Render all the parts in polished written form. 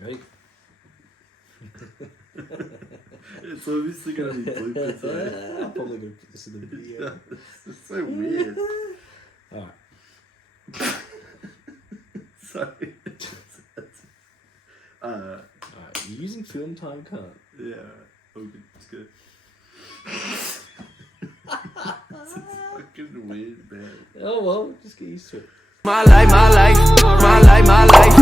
Ready? It's obviously gonna be bloopers, eh? I'm probably gonna put this in the video. It's so weird. Alright. Sorry. Alright, you're using film time, can't? Yeah. Oh, good. It's good. This is fucking weird, man. Oh well, just get used to it. My life, my life, my life, my life.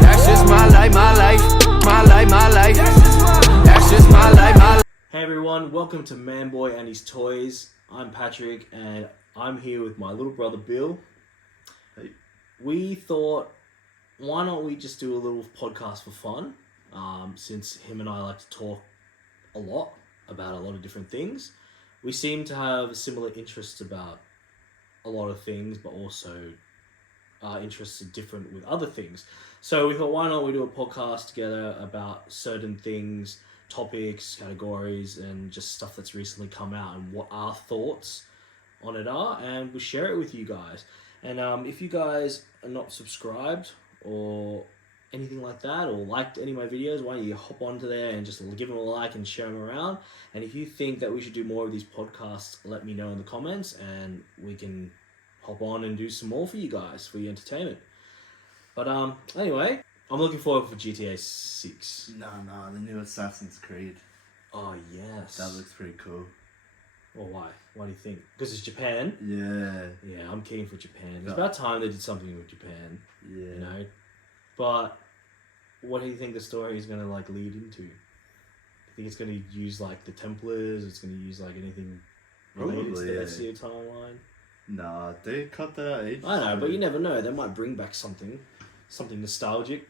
That's just my life, my life, my life, my life. That's just my life, my life. Hey everyone, welcome to Man Boy and His Toys. I'm Patrick and I'm here with my little brother Bill. Hey. We thought, why not we just do a little podcast for fun? Since him and I like to talk a lot about a lot of different things. We seem to have similar interests about a lot of things, but also interests are different with other things. So we thought, why not we do a podcast together about certain things, topics, categories, and just stuff that's recently come out and what our thoughts on it are, and we'll share it with you guys. And if you guys are not subscribed or anything like that, or liked any of my videos, why don't you hop onto there and just give them a like and share them around. And if you think that we should do more of these podcasts, let me know in the comments and we can hop on and do some more for you guys, for your entertainment. But anyway, I'm looking forward for GTA 6. No, the new Assassin's Creed. Oh yes. That looks pretty cool. Well, why? Why do you think? Because it's Japan? Yeah. Yeah, I'm keen for Japan. It's about time they did something with Japan. Yeah. You know? But what do you think the story is going to like lead into? I think it's going to use like the Templars, it's going to use like anything related to the Ezio timeline. Nah, they cut that out ages I know, ago. but you never know. They might bring back something nostalgic.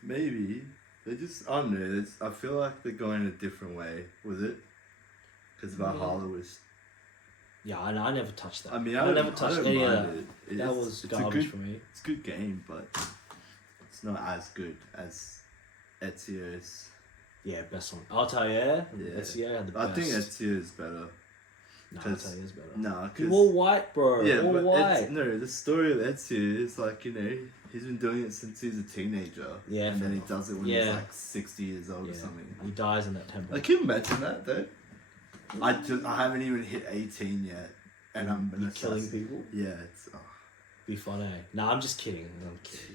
Maybe. They just, I don't know, I feel like they're going a different way with it. Because Valhalla was... Yeah, I never touched that. I mean, I never touched any of that. it. That was garbage for me. It's a good game, but it's not as good as Ezio's. Yeah, best one. Altair, Ezio had the best. I think Ezio is better. No, Altair is better. No, He's all white, bro. Yeah, all but white. No, the story of Ezio is like, you know, he's been doing it since he was a teenager. Yeah, and then he does it when he's like 60 years old or something. He dies in that temple. Like, can you imagine that though? I haven't even hit 18 yet, and I'm killing people. Yeah, it's be fun, eh? No, I'm just kidding.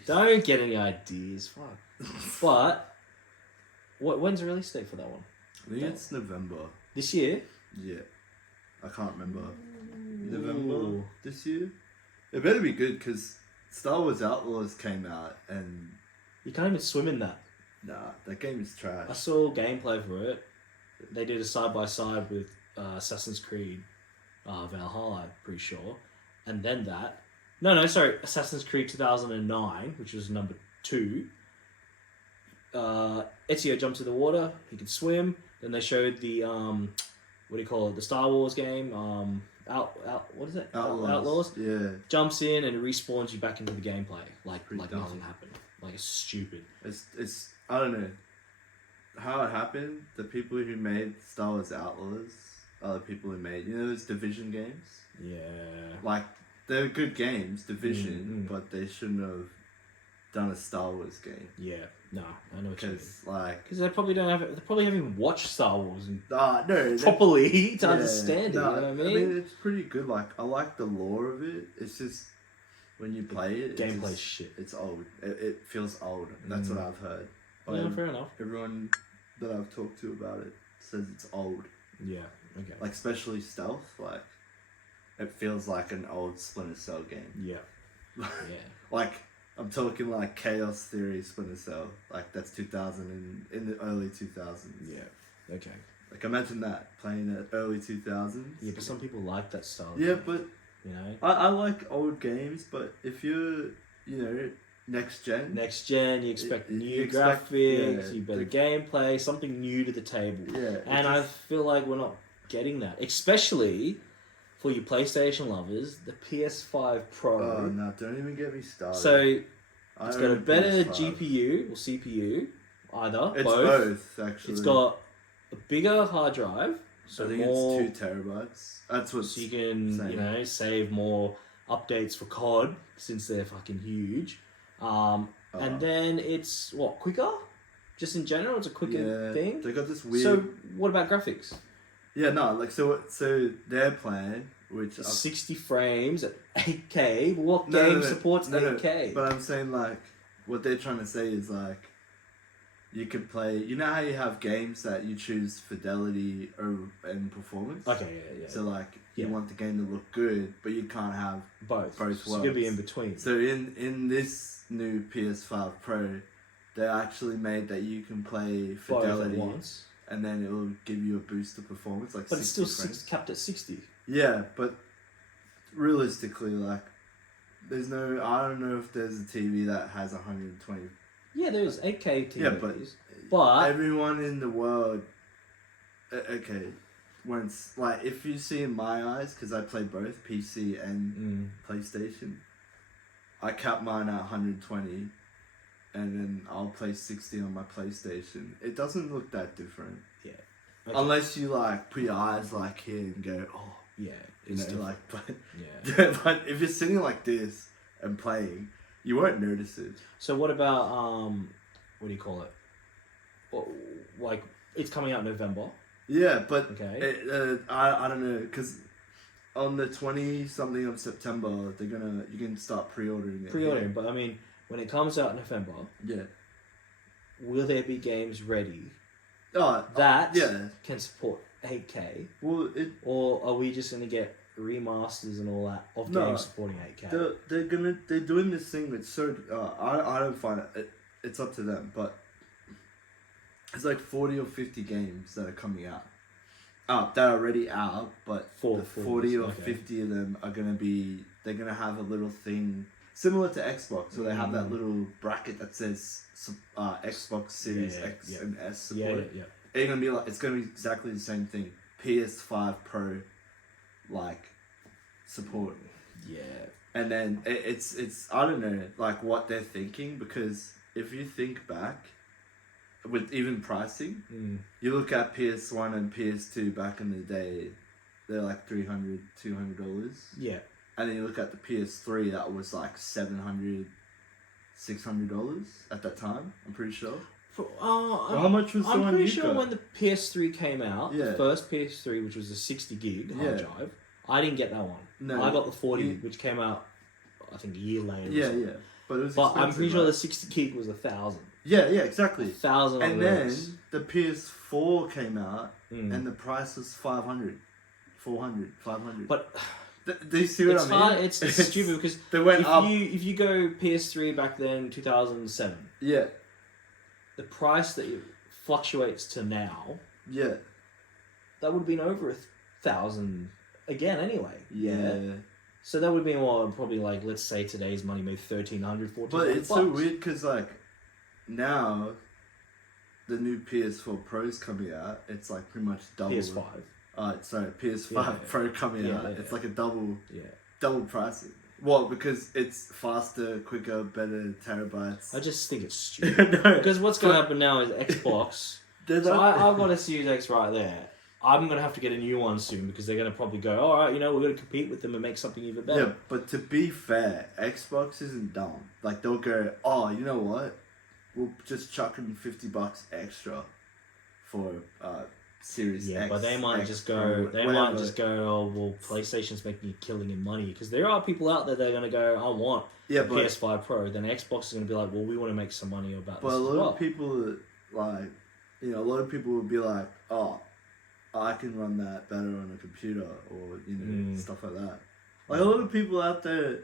Don't get any ideas. Fuck. But when's the release date for that one? I think it's November. This year? Yeah, I can't remember. November this year. It better be good because Star Wars Outlaws came out, and you can't even swim in that. Nah, that game is trash. I saw gameplay for it. They did a side-by-side with Assassin's Creed Valhalla, I'm pretty sure. And then that... Assassin's Creed 2009, which was number 2. Ezio jumps in the water, he can swim. Then they showed the, the Star Wars game, what is it? Outlaws. Yeah. Jumps in and it respawns you back into the gameplay. Like nothing happened. Like, it's stupid. It's I don't know. How it happened, the people who made Star Wars Outlaws are the people who made, those Division games? Yeah. Like, they're good games, Division, but they shouldn't have done a Star Wars game. Yeah, no, I know what you mean. Because they probably they probably haven't even watched Star Wars no, properly to understand it, you know what I mean? I mean, it's pretty good, like, I like the lore of it, it's just, when you play it, gameplay's shit. It's old. It feels old, that's what I've heard. Yeah, fair enough. Everyone that I've talked to about it says it's old. Yeah, okay. Like, especially stealth, like, it feels like an old Splinter Cell game. Yeah. Yeah. Like, I'm talking like Chaos Theory Splinter Cell. Like, that's 2000 in the early 2000s. Yeah, okay. Like, imagine that, playing the early 2000s. Yeah, but some people like that style. Yeah, but, I like old games, but if you're, next gen, you expect new graphics, you better gameplay, something new to the table. Yeah. And I feel like we're not getting that. Especially for you PlayStation lovers, the PS5 Pro. Oh, no, don't even get me started. So, it's got a better GPU or CPU, either. It's both, actually. It's got a bigger hard drive. So I think it's 2 terabytes. That's what. So you can, save more updates for COD, since they're fucking huge. And then it's, quicker? just in general. It's a quicker thing. They got this weird. So what about graphics? Yeah, no, like so their plan, which 60 frames at 8K. What No, game no, supports no, 8K? But I'm saying like, what they're trying to say is like, you could play. You know how you have games that you choose fidelity and performance. Okay, yeah. So like, you want the game to look good, but you can't have both. So it's gonna be in between. So in this new PS5 Pro, they actually made that you can play fidelity once. And then it will give you a boost of performance, like. But it's still capped at 60. Yeah, but realistically, like, there's no. I don't know if there's a TV that has 120. Yeah, there's 8K TVs. Yeah, but everyone in the world. Okay, when it's like, if you see in my eyes, because I play both PC and PlayStation, I cap mine at 120. And then I'll play 60 on my PlayStation. It doesn't look that different. Yeah. Okay. Unless you like put your eyes like here and go, oh. Yeah. It's different. like, but, yeah. But if you're sitting like this and playing, you won't notice it. So what about, what do you call it? Well, like, it's coming out in November. Yeah, but okay. I don't know, because on the 20-something of September, you can start pre-ordering it. Pre-ordering, but I mean, when it comes out in November, will there be games ready that can support 8K? Well, or are we just gonna get remasters and all that of games supporting 8K? They're doing this thing that's so I don't find it. It's up to them, but it's like 40 or 50 games that are coming out. That are already out, but 40 or 50 of them are they're gonna have a little thing. Similar to Xbox, so they have that little bracket that says Xbox Series X and S support. Yeah. It's gonna be exactly the same thing. PS5 Pro, like, support. Yeah. And then it's I don't know, like, what they're thinking, because if you think back, with even pricing, you look at PS1 and PS2 back in the day, they're like $300, $200. Yeah. And then you look at the PS3, that was like $700, $600 at that time, I'm pretty sure. How much was the one you got? I'm pretty sure when the PS3 came out, the first PS3, which was a 60 gig hard drive, I didn't get that one. No, I got the 40, which came out, I think, a year later. Yeah. But I'm pretty sure the 60 gig was 1,000. Yeah, exactly. 1,000. And then the PS4 came out, and the price was 500, 400, 500. But do you see what I mean? Hard, it's stupid because they went up. If you go PS3 back then, 2007. Yeah. The price that it fluctuates to now. Yeah. That would have been over 1,000 again anyway. Yeah. So that would have been probably like, let's say today's money, maybe 1,300, 1,400. But it's so weird because like now the new PS4 Pro's coming out. It's like pretty much double. PS5. PS5 Pro coming out. It's like a double pricing. Well, because it's faster, quicker, better terabytes. I just think it's stupid. No, because what's going to happen now is Xbox. So I've got a Series X right there. I'm going to have to get a new one soon because they're going to probably go, all right, we're going to compete with them and make something even better. Yeah, but to be fair, Xbox isn't dumb. Like, they'll go, oh, you know what? We'll just chuck in $50 extra for Series X. Yeah, but they might just go. Oh, well, PlayStation's making a killing in money because there are people out there that are going to go, I want a PS5 Pro. Then Xbox is going to be like, well, we want to make some money about this. But a lot of people would be like, oh, I can run that better on a computer or stuff like that. Like a lot of people out there,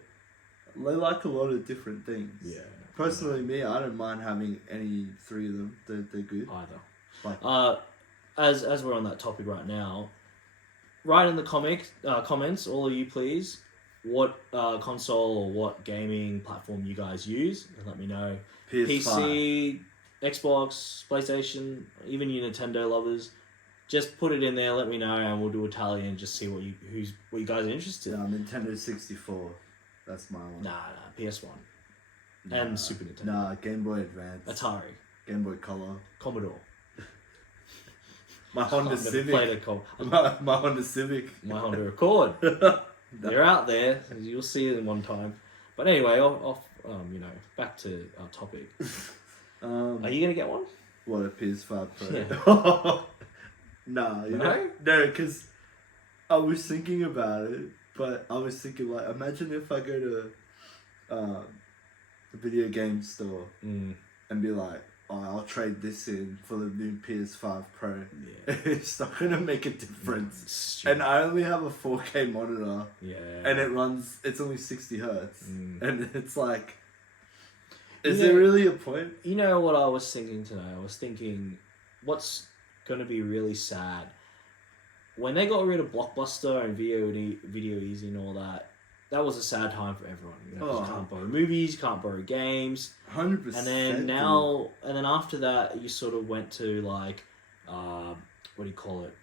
they like a lot of different things. Yeah. Personally, me, I don't mind having any three of them. They're good. Either. Like, as we're on that topic right now, write in the comments, all of you please, what console or what gaming platform you guys use, and let me know. PS5. PC, Xbox, PlayStation, even you Nintendo lovers, just put it in there. Let me know, and we'll do a tally and just see what you guys are interested in. Nintendo 64. That's my one. Nah, PS1 and Super Nintendo. Nah, Game Boy Advance. Atari. Game Boy Color. Commodore. My Honda Civic. My Honda Civic. My Honda Accord. They're out there. You'll see it in one time. But anyway, back to our topic. Are you gonna get one? What, a PS5 Pro? Yeah. Nah, you No? know? No, because I was thinking about it, but I was thinking, like, imagine if I go to a video game store and be like, oh, I'll trade this in for the new PS5 Pro. Yeah. It's not going to make a difference. Stupid. And I only have a 4K monitor. Yeah. And it's only 60 hertz. And it's like, is You know, there really a point? You know what I was thinking today? I was thinking, what's going to be really sad? When they got rid of Blockbuster and Video Easy and all that, that was a sad time for everyone. You know, 'cause you can't borrow movies, you can't borrow games. 100%. And then and then after that, you sort of went to like, what do you call it?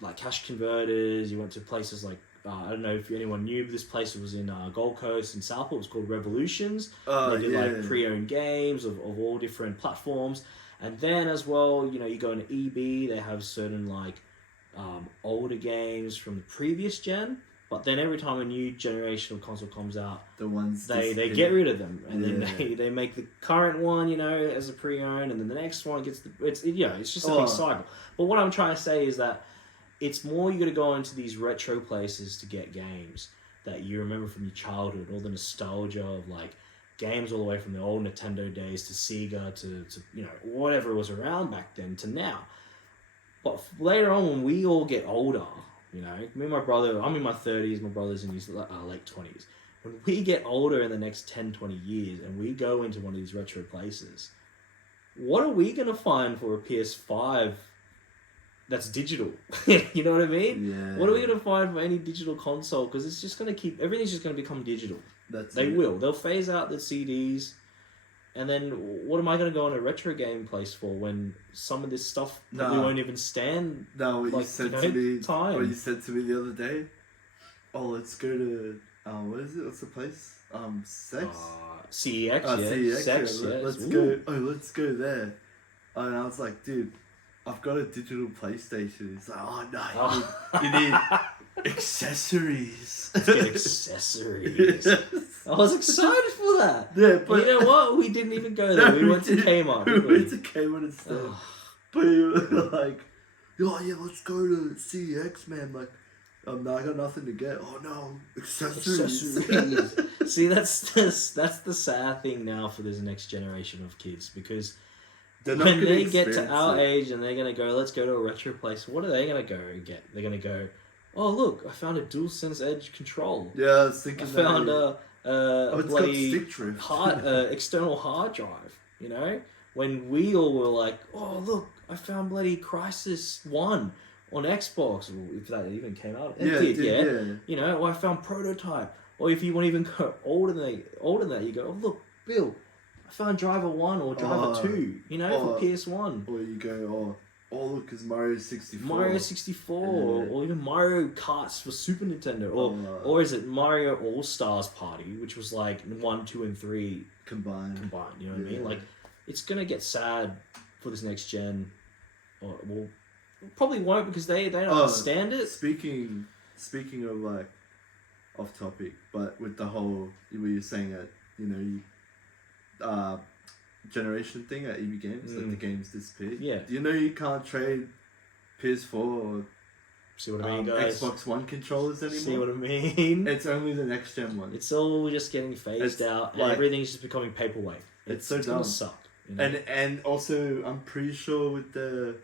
Like cash converters. You went to places like, I don't know if anyone knew, but this place was in Gold Coast in Southport. It was called Revolutions. They did like pre-owned games of all different platforms. And then as well, you know, you go into EB, they have certain like older games from the previous gen. But then every time a new generation of console comes out, the ones they get rid of them, and then they make the current one, you know, as a pre-owned, and then the next one gets it's just a big cycle. But what I'm trying to say is that it's more you got to go into these retro places to get games that you remember from your childhood, all the nostalgia of like games all the way from the old Nintendo days to Sega to you know whatever was around back then to now. But later on, when we all get older. You know, me and my brother, I'm in my 30s, my brother's in his late 20s. When we get older in the next 10, 20 years and we go into one of these retro places, what are we going to find for a PS5 that's digital? You know what I mean? Yeah. What are we going to find for any digital console? Because it's just going to everything's just going to become digital. They will. They'll phase out the CDs. And then what am I going to go in a retro game place for when some of this stuff probably won't even stand? No, what like, you said you know, to me. time. What you said to me the other day. Oh, let's go to what is it? What's the place? Sex. CEX. CEX. Sex. Yeah. Yes. Let's go. Oh, let's go there. And I was like, dude, I've got a digital PlayStation. He's like, oh no, you need accessories. Let's get accessories. Yes. I was excited for that. Yeah, but you know what? We didn't even go there. We went to Kmart. We went to Kmart instead. But you were like, oh yeah, let's go to CEX, man. Like, no, I got nothing to get. Oh no, accessories. See, that's the sad thing now for this next generation of kids because when they get to our age and they're gonna go, let's go to a retro place. What are they gonna go and get? They're gonna go, oh look, I found a DualSense Edge control. Yeah, I was thinking. I found a bloody external hard drive. You know, when we all were like, oh look, I found bloody Crysis 1 on Xbox, if that even came out. It did, yeah. You know, or I found Prototype. Or if you want to even go older than that, you go, oh look, Bill, I found Driver 1 or Driver 2, you know, for PS1. Or you go, oh look, it's Mario 64. Mario 64, or even Mario Karts for Super Nintendo. Or is it Mario All-Stars Party, which was like 1, 2, and 3 combined, you know what I mean? Like, it's going to get sad for this next gen. Or, well, probably won't because they don't understand it. Speaking of like off topic, but with the whole what you're saying at generation thing at EB Games, like the games disappeared. Yeah. Do you know you can't trade PS4 or see what I mean, guys? Xbox One controllers anymore? See what I mean? It's only the next gen one. It's all just getting phased out, and everything's just becoming paperweight. It's so dumb. Gonna suck. You know? And also, I'm pretty sure with the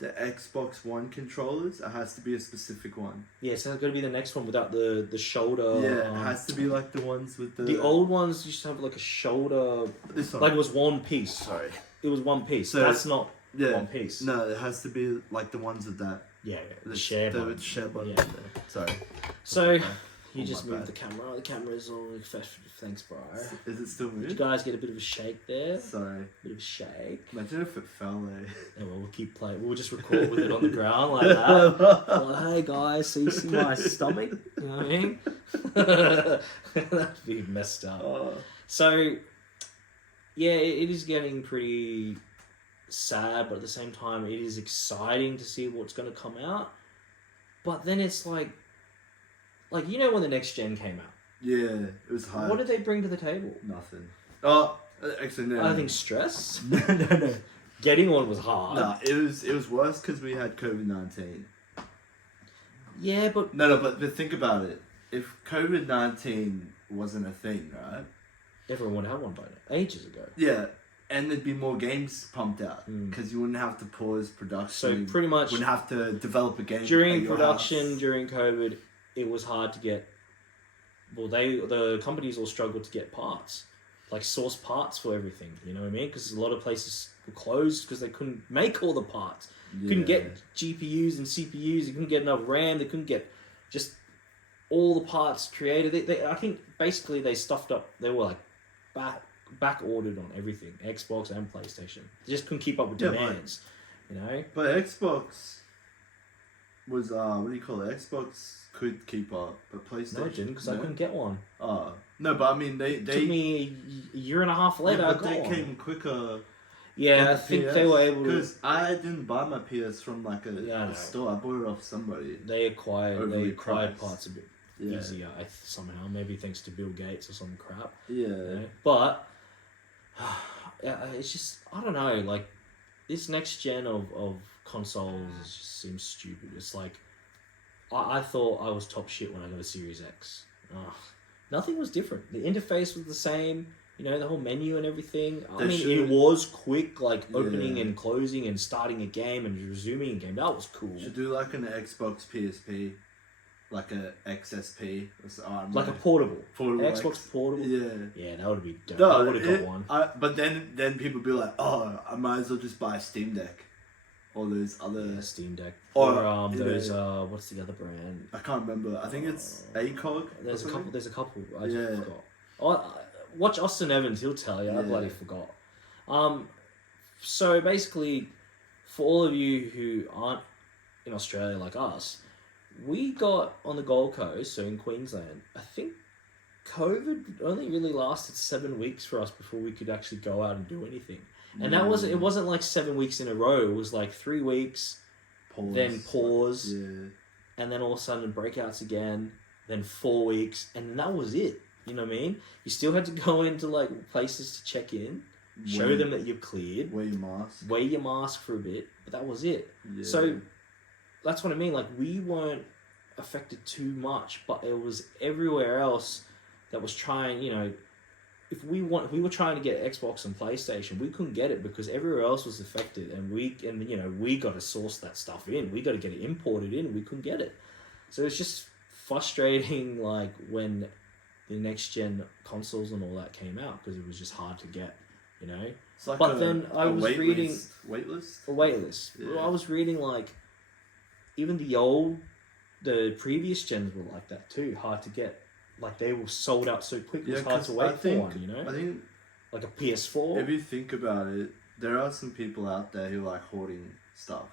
Xbox One controllers, it has to be a specific one. Yeah, so it's got to be the next one without the shoulder. Yeah, it has to be like the ones with the... The old ones used to have like a shoulder... Like it was one piece. Sorry. It was one piece. So that's not one piece. No, it has to be like the ones with that. Yeah, the share button. The share button. Yeah. Sorry. So... You just moved the camera. The camera's all thanks, bro. Is it still moving? Did you guys get a bit of a shake there? Sorry. Bit of a shake. Imagine if it fell there. Yeah, well, we'll keep playing. We'll just record with it on the ground like that. Like, hey guys, see my stomach? You know what I mean? That'd be messed up. So, yeah, it is getting pretty sad, but at the same time, it is exciting to see what's going to come out. But then it's like, you know when the next gen came out? Yeah, it was high. What did they bring to the table? Nothing. Oh, actually, no. I think stress. No. getting one was hard. No, it was worse because we had COVID-19. Yeah, but But think about it. If COVID-19 wasn't a thing, right? everyone would have one by now, ages ago. Yeah, and there'd be more games pumped out because you wouldn't have to pause production. So pretty much wouldn't have to develop a game during at your production house. during COVID, it was hard to get. Well, the companies all struggled to get parts, like source parts for everything. You know what I mean? Because a lot of places were closed because they couldn't make all the parts. Yeah. Couldn't get GPUs and CPUs. You couldn't get enough RAM. They couldn't get just all the parts created. I think basically they stuffed up. They were like back ordered on everything, Xbox and PlayStation. They just couldn't keep up with demands. You know. But Xbox was what do you call it? Xbox could keep up, but PlayStation. No, it didn't because I couldn't get one. No, but I mean they Took me a year and a half later. Yeah, I but got they one. came quicker. Yeah, I think they were able to. Because I didn't buy my PS from like a store. I bought it off somebody. They acquired priced. parts a bit easier somehow. Maybe thanks to Bill Gates or some crap. Yeah. You know? But it's just I don't know. Like this next gen of consoles just seems stupid. It's like I thought I was top shit when I got a Series X. Nothing was different. The interface was the same. You know, the whole menu and everything. It was quick, like opening and closing and starting a game and resuming a game. That was cool. Should do like an Xbox PSP, like a XSP. Like a portable Xbox X. portable. Yeah, that would be dope. No, I would have got one. But then people be like, oh, I might as well just buy a Steam Deck, or those other Steam Deck, or those what's the other brand? I can't remember. I think it's ACOG. There's a couple. I just forgot. Watch Austin Evans, he'll tell you. I bloody forgot. So basically, for all of you who aren't in Australia like us, we got on the Gold Coast, so in Queensland, I think COVID only really lasted 7 weeks for us before we could actually go out and do anything. And it wasn't like 7 weeks in a row. It was like 3 weeks, then pause, and then all of a sudden breakouts again, then 4 weeks, and then that was it. You know what I mean? You still had to go into like places to check in, show them that you're cleared, wear your mask for a bit, but that was it. Yeah. So that's what I mean. Like we weren't affected too much, but it was everywhere else that was trying. You know, if we were trying to get Xbox and PlayStation, we couldn't get it because everywhere else was affected, and we got to source that stuff in. We got to get it imported in. We couldn't get it, so it's just frustrating. Like when the next gen consoles and all that came out because it was just hard to get, you know. It's like but then I was reading waitlist. A waitlist. Yeah. I was reading like even the previous gens were like that too, hard to get. Like they were sold out so quick. It was hard to wait for one, you know. I think like a PS4. If you think about it, there are some people out there who like hoarding stuff.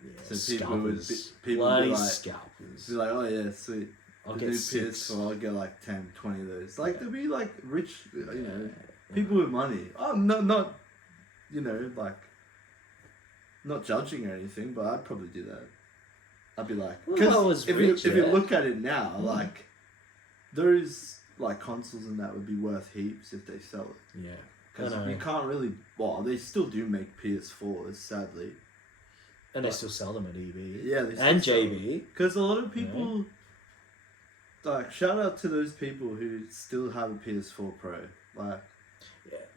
Yeah, so people scalpers. People bloody be like, scalpers. Be like, oh yeah, sweet. I'll the get new 6. PS4, I'll get like 10, 20 of those. Like there'll be like rich, people with money. Oh, not, you know, like, not judging or anything, but I'd probably do that. I'd be like, because if you look at it now, like, those like consoles and that would be worth heaps if they sell it. Yeah. Because you can't really. Well, they still do make PS4s, sadly. And they still sell them at EB. Yeah, they still and sell JB. Because a lot of people. Like, shout out to those people who still have a PS4 Pro. Like,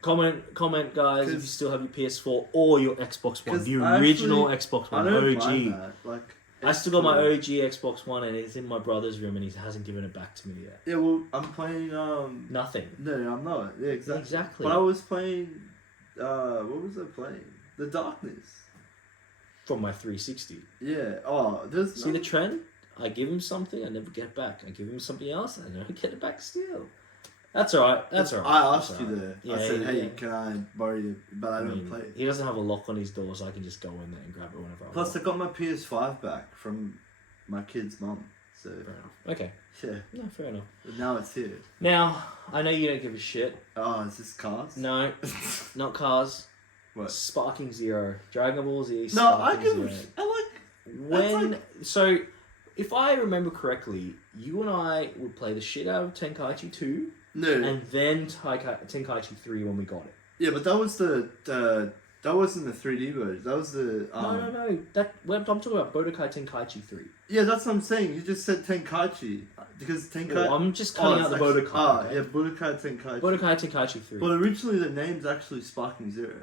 comment, guys, if you still have your PS4 or your Xbox One, the original Xbox One, I don't OG. mind that. Like, I still got my OG Xbox One, and it's in my brother's room, and he hasn't given it back to me yet. Yeah, well, I'm playing nothing. No, I'm not. Yeah, Exactly. But I was playing. What was I playing? The Darkness. From my 360. Yeah. Oh, there's. See the trend? I give him something, I never get it back. I give him something else, I never get it back still. That's alright. That's alright. I asked you there. Yeah, I said, hey, can I borrow you? But I don't play it. He doesn't have a look on his door, so I can just go in there and grab it whenever I want. Plus, I got my PS5 back from my kid's mum. So. Fair enough. Okay. Yeah. No, fair enough. But now it's here. Now, I know you don't give a shit. Oh, is this Cars? No, not Cars. What? Sparking Zero. Dragon Ball Z. No, I give a shit. I like. So, if I remember correctly, you and I would play the shit out of Tenkaichi 2. No. And then Tenkaichi 3 when we got it. Yeah, but that was the That wasn't the 3D version. That was the No. I'm talking about Budokai Tenkaichi 3. Yeah, that's what I'm saying. You just said Tenkaichi because Tenkaichi. Well, I'm just cutting out the Budokai. Yeah, Budokai Tenkaichi. Budokai Tenkaichi 3. But originally the name's actually Sparking Zero.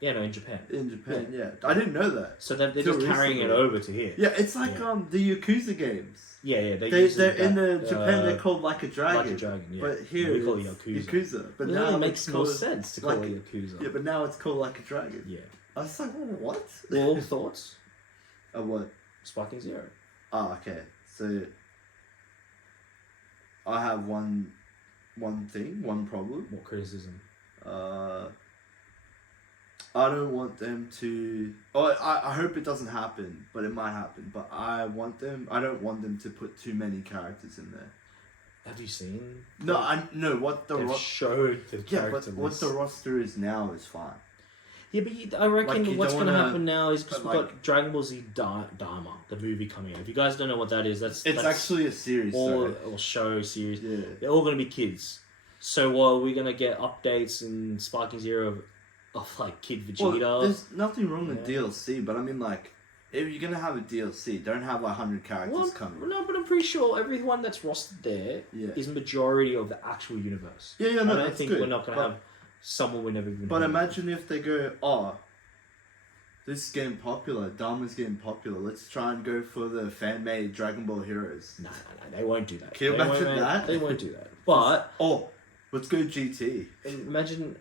Yeah, no, in Japan. In Japan, yeah. I didn't know that. So they're just carrying it over to here. Yeah, it's like the Yakuza games. Yeah. They're in Japan. They're called Like a Dragon. Like a Dragon, yeah. But here we call it Yakuza. But now it makes more sense to call it Yakuza. Yeah, but now it's called Like a Dragon. Yeah. I was like, what? All thoughts? Of what? Sparking Zero. Oh, okay. So I have one problem. What criticism? I don't want them to. Oh, I hope it doesn't happen, but it might happen. But I don't want them to put too many characters in there. Have you seen? No, I know what the showed the character. But what the roster is now is fine. Yeah, but I reckon what's going to happen now is because we've got Dragon Ball Z Dharma, the movie coming out. If you guys don't know what that is, that's actually a series. Or show series. Yeah. They're all going to be kids. So while we're going to get updates in Sparking Zero of like Kid Vegeta. Well, there's nothing wrong with DLC, but I mean like, if you're going to have a DLC, don't have 100 characters coming. No, but I'm pretty sure everyone that's rostered there is majority of the actual universe. Yeah, no, I don't think we're not going to have someone we never even But imagine if they go, this is getting popular, Dharma's getting popular, let's try and go for the fan-made Dragon Ball heroes. No, they won't do that. Can you imagine that? They won't do that. But... let's go GT. Imagine...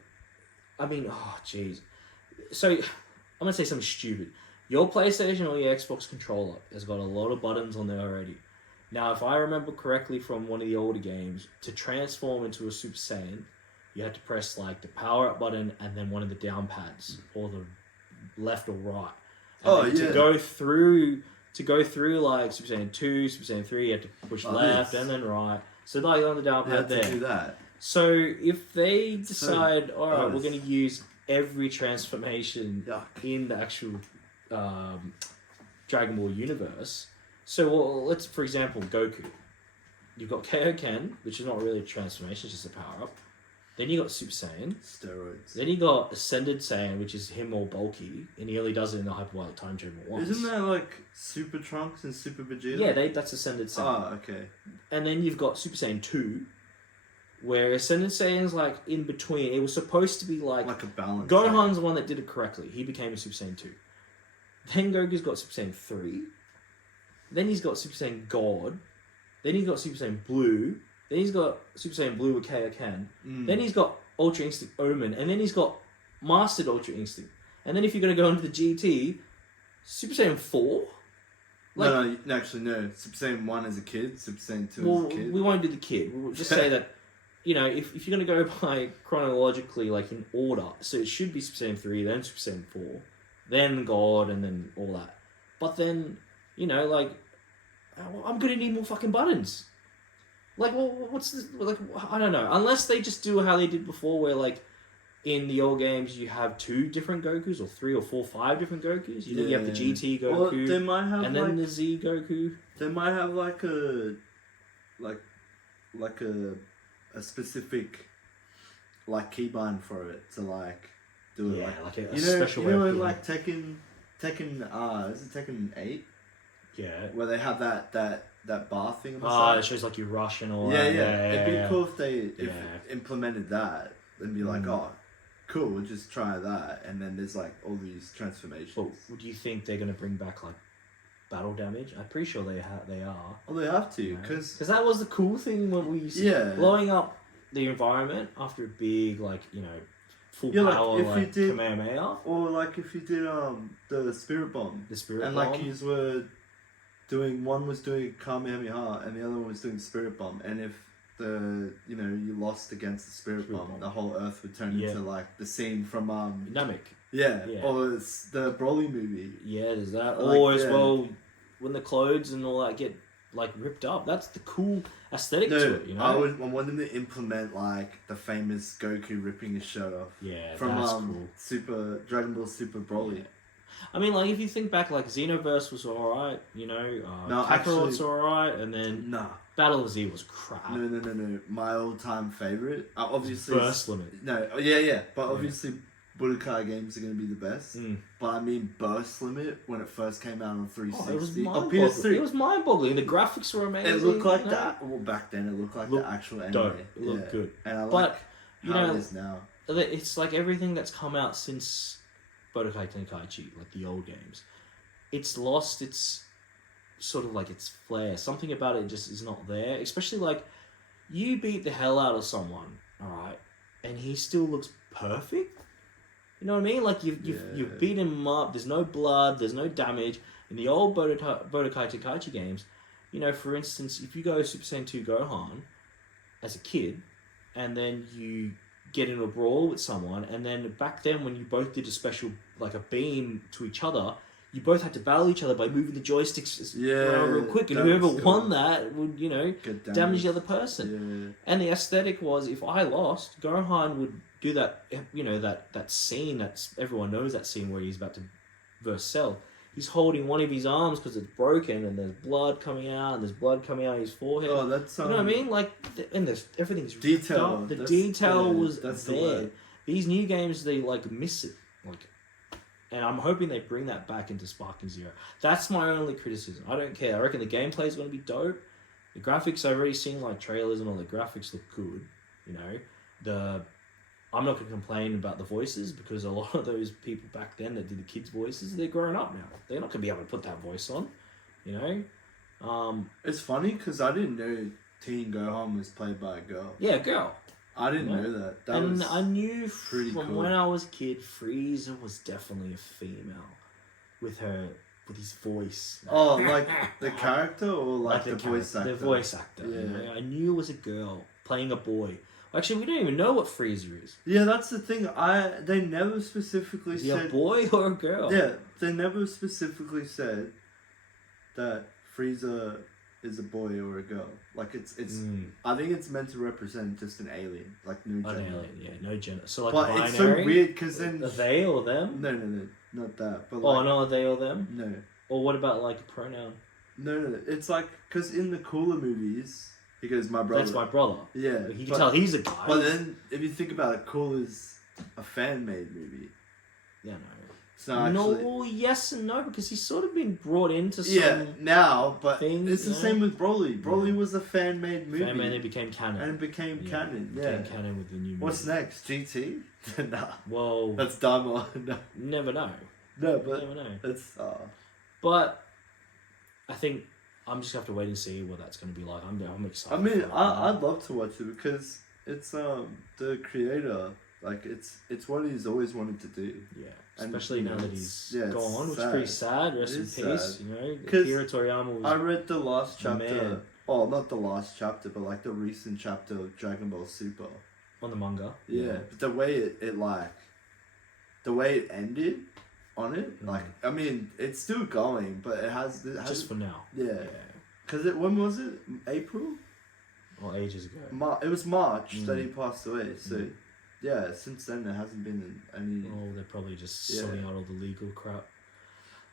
I mean, jeez. So, I'm going to say something stupid. Your PlayStation or your Xbox controller has got a lot of buttons on there already. Now, if I remember correctly from one of the older games, to transform into a Super Saiyan, you had to press like the power up button and then one of the down pads, or the left or right. And to go through like Super Saiyan 2, Super Saiyan 3, you had to push left and then right. So like on the down pad there. To do that. So if they decide, alright, we're going to use every transformation in the actual Dragon Ball universe. So let's, for example, Goku. You've got Kaioken, which is not really a transformation, it's just a power up. Then you got Super Saiyan. Steroids. Then you got Ascended Saiyan, which is him all bulky, and he only does it in the hyperbolic time chamber once. Isn't that like Super Trunks and Super Vegeta? Yeah, that's Ascended Saiyan. Oh, okay. And then you've got Super Saiyan 2, where Ascended Saiyan's like in between. It was supposed to be like a balance. Gohan's the one that did it correctly. He became a Super Saiyan 2. Then Goku's got Super Saiyan 3. Then he's got Super Saiyan God. Then he's got Super Saiyan Blue. Then he's got Super Saiyan Blue with Kaioken. Then he's got Ultra Instinct Omen. And then he's got Mastered Ultra Instinct. And then if you're going to go into the GT, Super Saiyan 4? No, actually no. Super Saiyan 1 as a kid, Super Saiyan 2 as a kid. We won't do the kid. We'll just say that, if you're going to go by chronologically, like in order, so it should be Super Saiyan 3, then Super Saiyan 4, then God, and then all that. But then, I'm going to need more fucking buttons. Like, well, what's this? Like, I don't know. Unless they just do how they did before, where, like, in the old games, you have 2 different Gokus, or 3 or 4, 5 different Gokus. You have the GT Goku, well, they might have and then the Z Goku. They might have, like, a specific, like, keybind for it to, like, do it. Yeah, like a special way. You know, like, Tekken, is it Tekken 8? Yeah. Where they have that bar thing on the side. It shows like you rush and all that. Yeah. It'd be cool if they implemented that and be like, cool, we'll just try that. And then there's like all these transformations. But do you think they're going to bring back like battle damage? I'm pretty sure they are. Well, they have to, because that was the cool thing when we used to blowing up the environment after a big full power like Kamehameha. Or like if you did the Spirit Bomb. The Spirit Bomb. And like you were doing, one was doing Kamehameha and the other one was doing Spirit Bomb, and if you lost against the Spirit Bomb, the whole Earth would turn into like the scene from Namek. Yeah, or it's the Broly movie. Yeah, there's that. Or as well, when the clothes and all that get like ripped up, that's the cool aesthetic to it. I want them to implement like the famous Goku ripping his shirt off. Yeah, from that's cool. Super Dragon Ball Super Broly. Yeah. I mean, like, if you think back, like, Xenoverse was alright, No, Kakarot's alright, and then Battle of Z was crap. No. My all-time favourite, obviously... Burst Limit. No, but obviously Budokai games are going to be the best. But I mean, Burst Limit, when it first came out on 360, PS3. It was mind-boggling. The graphics were amazing. It looked like that. Well, back then, it looked like the actual anime. Dope. It looked good. And I like but, how it is now. It's like everything that's come out since Budokai Tenkaichi, like the old games. It's lost its sort of like its flair. Something about it just is not there. Especially like, you beat the hell out of someone, alright, and he still looks perfect. You know what I mean? Like, you've beaten him up, there's no blood, there's no damage. In the old Budokai Tenkaichi games, you know, for instance, if you go Super Saiyan 2 Gohan as a kid, and then you get in a brawl with someone, and then back then when you both did a special, like a beam to each other, you both had to battle each other by moving the joysticks around real quick, and whoever won that would, you know, damage the other person. Yeah. And the aesthetic was, if I lost, Gohan would do that, you know, that scene that's everyone knows, that scene where he's about to verse Cell. He's holding one of his arms because it's broken, and there's blood coming out, his forehead. Oh, that's you know what I mean? Like, and there's everything's detail. The detail was there. These new games, they like miss it, like. And I'm hoping they bring that back into Sparking Zero. That's my only criticism. I don't care. I reckon the gameplay is going to be dope. The graphics, I've already seen like trailers and all the graphics look good. You know, I'm not going to complain about the voices, because a lot of those people back then that did the kids' voices, they're grown up now. They're not going to be able to put that voice on. You know, it's funny because I didn't know Teen Gohan was played by a girl. Yeah, a girl. I didn't know that. And I knew from cool. When I was a kid, Frieza was definitely a female with his voice. Oh, like the character or like the voice actor? The voice actor. Yeah. You know? I knew it was a girl playing a boy. Actually, we don't even know what Frieza is. Yeah, that's the thing. They never specifically said... a boy or a girl? Yeah, they never specifically said that Frieza is a boy or a girl. Like, it's I think it's meant to represent just an alien, like no gender. An alien, yeah, no gender. So like but binary? It's so weird because then are they or them? No, not that. But like, no, are they or them? No. Or what about like a pronoun? No. It's like, because in the cooler movies, he goes, my brother. That's my brother. Yeah, like, you can tell he's a guy. But then if you think about it, Cool is a fan-made movie. Yeah, no. So actually, no, yes and no, because he's sort of been brought into some now, but things, it's the same with Broly. Broly was a fan-made movie. Fan-made, it became canon. And it became canon, became canon with the new movie. What's next? GT? Nah. Well... That's dumb. No. Never know. No, but... Never know. It's... But, I think I'm just going to have to wait and see what that's going to be like. I'm excited. I mean, I'd love to watch it because it's, the creator... Like, it's what he's always wanted to do. Yeah. Especially now that he's gone, which is pretty sad. Rest in peace, sad. You know? Akira Toriyama was... I read the last chapter... Oh, not the last chapter, but like the recent chapter of Dragon Ball Super. On the manga? Yeah. But the way it like... The way it ended on it, like... I mean, it's still going, but it has... Just for now. Yeah. Because when was it? April? Or ages ago. It was March that he passed away, so... Yeah, since then there hasn't been any... Oh, they're probably just sorting out all the legal crap.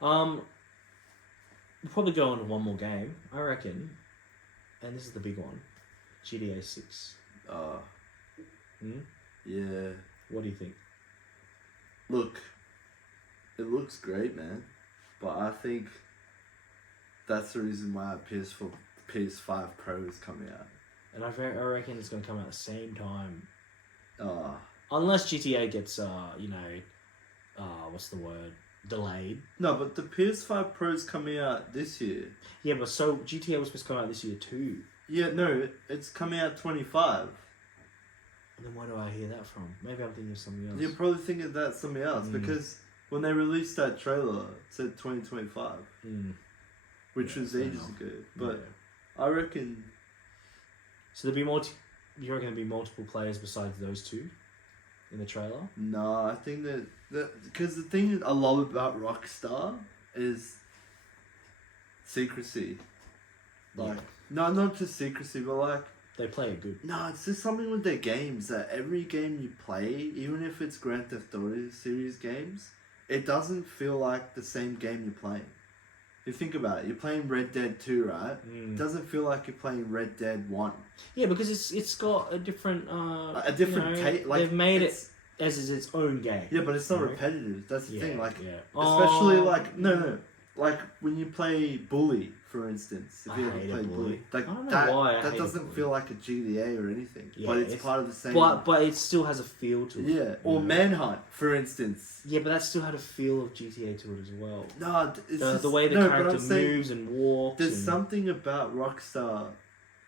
We'll probably go on to one more game, I reckon. And this is the big one. GTA 6. Yeah. What do you think? Look, it looks great, man. But I think that's the reason why PS5 Pro is coming out. And I reckon it's going to come out at the same time. Unless GTA gets, what's the word? Delayed. No, but the PS5 Pro is coming out this year. Yeah, but so GTA was supposed to come out this year too. Yeah, no, it's coming out 25. And then where do I hear that from? Maybe I'm thinking of something else. You're probably thinking that's something else because when they released that trailer, it said 2025. Which was ages ago. But I reckon... So there'll be you reckon there'll be multiple players besides those two in the trailer? No, I think that because the thing I love about Rockstar is secrecy. Like, no, not just secrecy, but like... They play it good. No, it's just something with their games that every game you play, even if it's Grand Theft Auto series games, it doesn't feel like the same game you're playing. You think about it, you're playing Red Dead 2, right? It doesn't feel like you're playing Red Dead 1. Yeah, because it's got a different... take. Like, they've made it as is its own game. Yeah, but it's not you know? repetitive. That's the thing. Like, yeah. especially like no, like when you play Bully, for instance. If I you ever hated play Bully, like I don't know why I that hated doesn't Bully. feel like a GTA or anything. Yeah, but it's part of the same. But it still has a feel to it. Yeah, or Manhunt, for instance. Yeah, but that still had a feel of GTA to it as well. No, it's The way the character moves and walks. There's something about Rockstar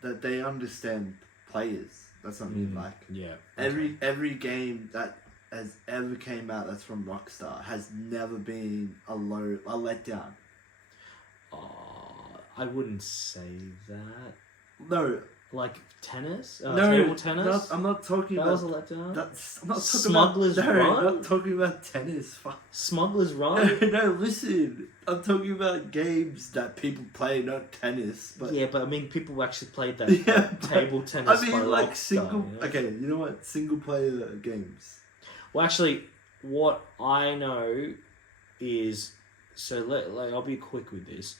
that they understand players. That's what I mean. Like, yeah, every game that has ever came out that's from Rockstar has never been a letdown. I wouldn't say that. No. Like tennis? No, table tennis? I'm not talking that about... was a letdown? I'm not talking Smuggler's about... Run? No, I'm not talking about tennis. Fuck. Smuggler's Run? No, listen. I'm talking about games that people play, not tennis. But yeah, but I mean, people actually played that table tennis. I mean, like single... You know? Okay, you know what? Single player games. Well, actually, what I know is... So, I'll be quick with this.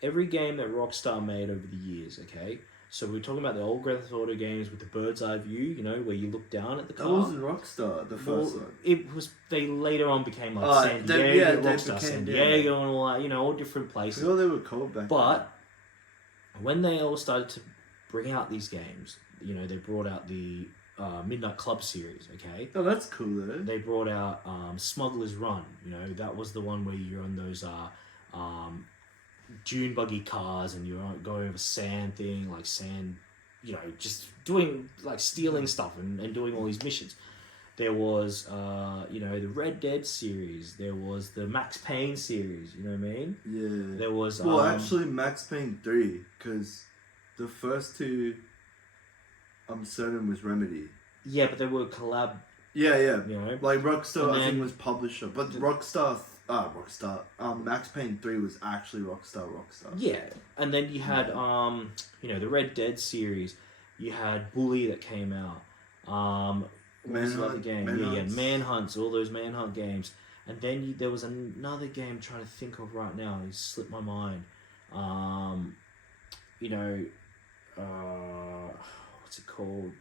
Every game that Rockstar made over the years, okay? So we're talking about the old Grand Theft Auto games with the bird's eye view, you know, where you look down at the car. That wasn't Rockstar, the first one. It was. They later on became like San Diego, Rockstar San Diego, and all that. You know, all different places. I forgot they were called back. But when they all started to bring out these games, you know, they brought out the Midnight Club series. Okay. Oh, that's cool though. They brought out Smuggler's Run. You know, that was the one where you're on those dune buggy cars and you're going over sand thing, like sand, you know, just doing, like, stealing stuff and doing all these missions. There was, you know, the Red Dead series. There was the Max Payne series, you know what I mean? Yeah. There was... Well, actually, Max Payne 3, because the first two, I'm certain, was Remedy. Yeah, but they were collab... Yeah. You know? Like, Rockstar, I think, was publisher. But Max Payne 3 was actually Rockstar. Yeah, and then you had, you know, the Red Dead series. You had Bully that came out. What was the other game? Manhunts, all those Manhunt games. And then there was another game I'm trying to think of right now. It slipped my mind. You know, what's it called?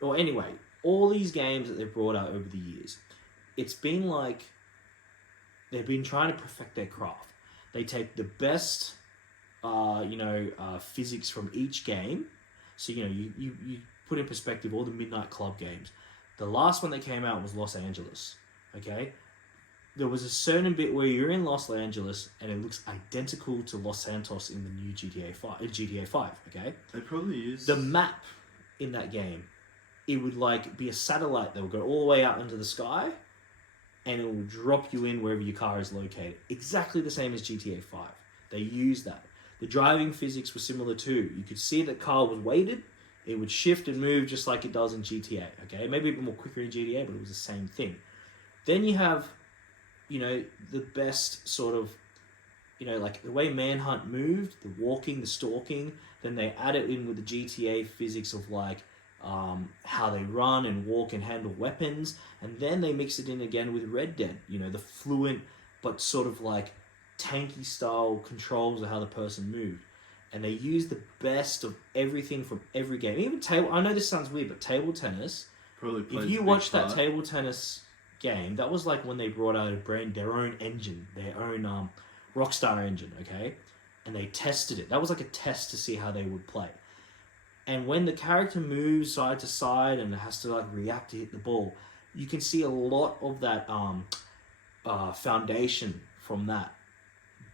Well, anyway, all these games that they've brought out over the years, it's been like... They've been trying to perfect their craft. They take the best, physics from each game. So, you know, you put in perspective all the Midnight Club games. The last one that came out was Los Angeles, okay? There was a certain bit where you're in Los Angeles and it looks identical to Los Santos in the new GTA 5, okay? They probably used... The map in that game, it would, like, be a satellite that would go all the way out into the sky, and it will drop you in wherever your car is located. Exactly the same as GTA 5. They used that. The driving physics were similar too. You could see the car was weighted. It would shift and move just like it does in GTA. Okay, maybe a bit more quicker in GTA, but it was the same thing. Then you have, you know, the best sort of, you know, like the way Manhunt moved, the walking, the stalking. Then they add it in with the GTA physics of like, how they run and walk and handle weapons, and then they mix it in again with Red Dead, you know, the fluent but sort of like tanky style controls of how the person moved, and they use the best of everything from every game, even table. I know this sounds weird, but table tennis, probably if you watch that table tennis game, that was like when they brought out their own engine, their own Rockstar engine, okay, and they tested it. That was like a test to see how they would play. And when the character moves side to side and it has to like react to hit the ball, you can see a lot of that foundation from that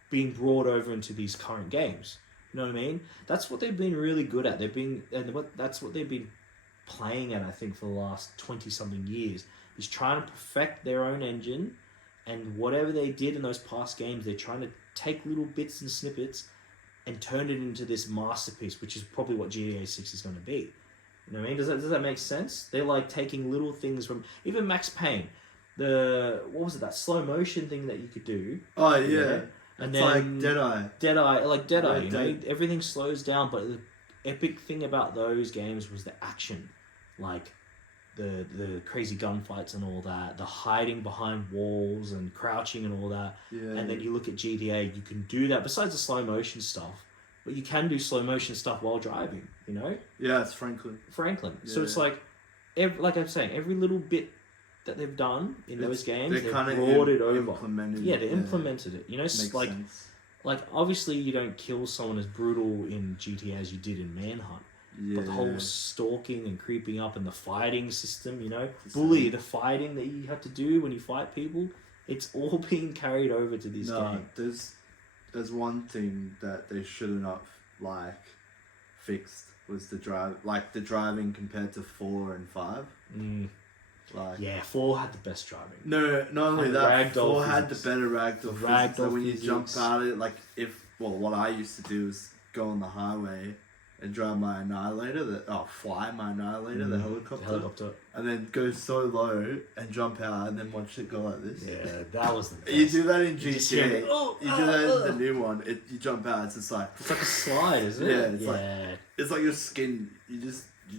being brought over into these current games. You know what I mean? That's what they've been really good at. That's what they've been playing at, I think, for the last 20-something years, is trying to perfect their own engine, and whatever they did in those past games, they're trying to take little bits and snippets and turn it into this masterpiece, which is probably what GTA 6 is going to be. You know what I mean? Does that make sense? They're like taking little things from... Even Max Payne. That slow motion thing that you could do. Oh, yeah. You know? And it's then like Deadeye, you know? Everything slows down, but the epic thing about those games was the action. Like, the crazy gunfights and all that, the hiding behind walls and crouching and all that. Yeah. And then you look at GTA, you can do that besides the slow motion stuff, but you can do slow motion stuff while driving, you know? Yeah, it's Franklin. Yeah. So it's Yeah. like, like I'm saying, every little bit that they've done in those games, They they've kind of brought it over. implemented. Yeah, they implemented it. You know, Makes like sense. like obviously you don't kill someone as brutal in GTA as you did in Manhunt. Yeah. But the whole stalking and creeping up and the fighting system, you know, the fighting that you have to do when you fight people, it's all being carried over to this game. There's one thing that they should have not like fixed was the driving compared to 4 and 5. Like yeah, 4 had the best driving. No, not only that, Ragdoll 4 had the physics. better ragdoll physics. So when you jump physics. out it, like what I used to do is go on the highway and drive my Annihilator, fly my Annihilator, the helicopter, and then go so low and jump out and then watch it go like this. Yeah, that was the best. You do that in You just GTA. hear it, You do that in the new one. You jump out. It's just like it's like a slide, isn't Yeah, it? it's like your skin. You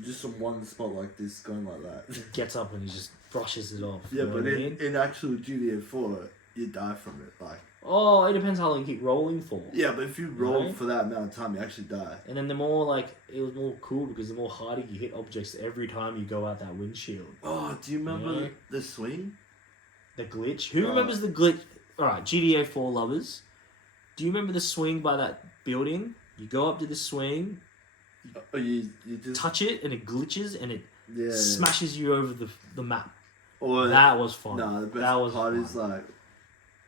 just on one spot like this, going like that. He gets up and he just brushes it off. Yeah, you know but what I mean? in actual GTA 4, you die from it. Like Oh, it depends how long you keep rolling for. yeah, but if you roll Right. for that amount of time, you actually die. And then the more like it was more cool because the more harder you hit objects every time you go out that windshield. Oh, do you remember Yeah. the swing? The glitch. Who remembers the glitch? All right, GTA 4 lovers. Do you remember the swing by that building? You go up to the swing, Oh, you just touch it, and it glitches and it yeah. smashes you over the map. Or That was fun. no, the best that was part fun. is like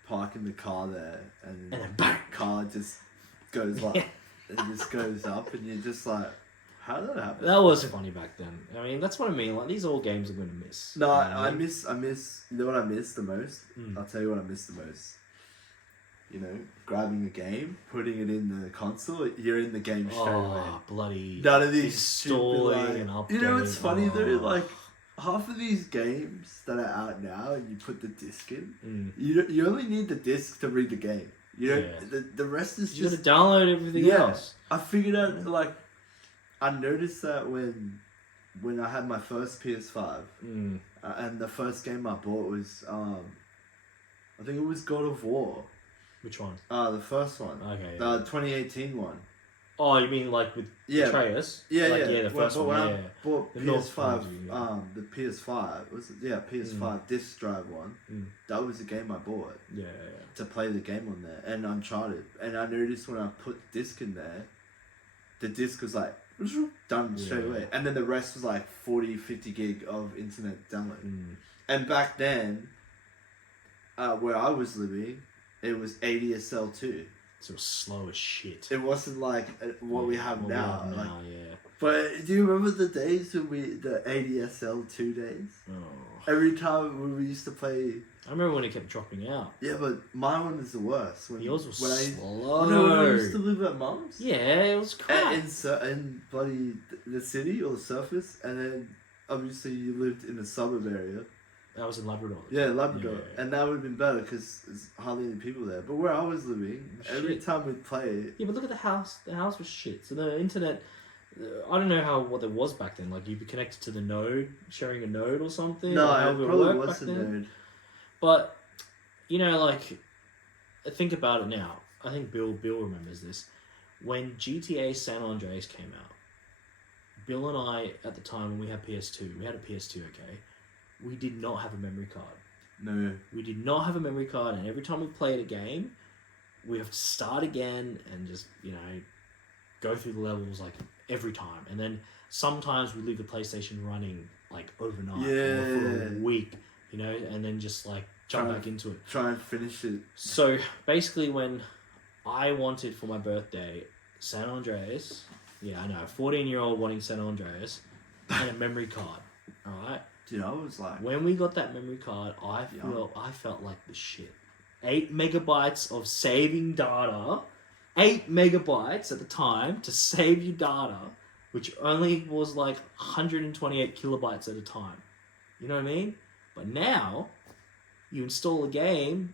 parking the car there and And then bang! the car just goes like it just goes up and you're just like, how did that happen? That was funny back then. I mean, that's what I mean. Like these old games are going to miss. No, You know I what mean? miss. You know what I miss the most? I'll tell you what I miss the most. You know, grabbing a game, putting it in the console, you're in the game straight away. Oh, bloody None of these stupid, installing like, and updating. you know what's funny though? Oh. Like half of these games that are out now, and you put the disc in, Mm. you only need the disc to read the game. You know, Yeah. the rest is You just. gotta download everything Yeah. else. I figured out like, I noticed that when I had my first PS5, and the first game I bought was I think it was God of War. Which one? The first one. Okay. The 2018 one. Oh, you mean like with Yeah. Atreus? Yeah, like, yeah. the first but one. when Yeah. I bought The North PS5, Trilogy, yeah. the PS5 was PS5 disc drive one. That was the game I bought Yeah. to play the game on there, and Uncharted. And I noticed when I put the disc in there, the disc was like done straight Yeah. away, and then the rest was like 40-50 gig of internet download. Mm. And back then, where I was living, it was ADSL2. So slow as shit. It wasn't like what we have What we now. have Like, now, yeah. but do you remember the days when the ADSL2 days? Oh. Every time when we used to play. I remember when it kept dropping out. Yeah, but my one is the worst. Yours was when slow. when I used to live at mum's. Yeah, it was crap. In bloody the city or the surface, and then obviously you lived in a suburb area. That was in Labrador. Yeah, Labrador, Yeah. and that would have been better because there's hardly any people there. But where I was living, every Shit. time we'd play, Yeah, but look at the house. The house was shit. So the internet, I don't know what there was back then. Like you'd be connected to the node, sharing a node or something. no, or it however probably worked was back a then. node. But you know, like think about it now. I think Bill remembers this. When GTA San Andreas came out, Bill and I at the time when we had PS2, we had a PS2. Okay, we did not have a memory card. No. We did not have a memory card, and every time we played a game, we have to start again and just, you know, go through the levels like every time. And then sometimes we leave the PlayStation running like overnight or for a week, you know, and then just like jump back into it. Try and finish it. So basically, when I wanted for my birthday San Andreas, yeah, I know, a 14-year-old wanting San Andreas and a memory card, all right? Dude, I was like, When we got that memory card, I felt like the shit. 8 megabytes of saving data. 8 megabytes at the time to save your data, which only was like 128 kilobytes at a time. You know what I mean? But now, you install a game,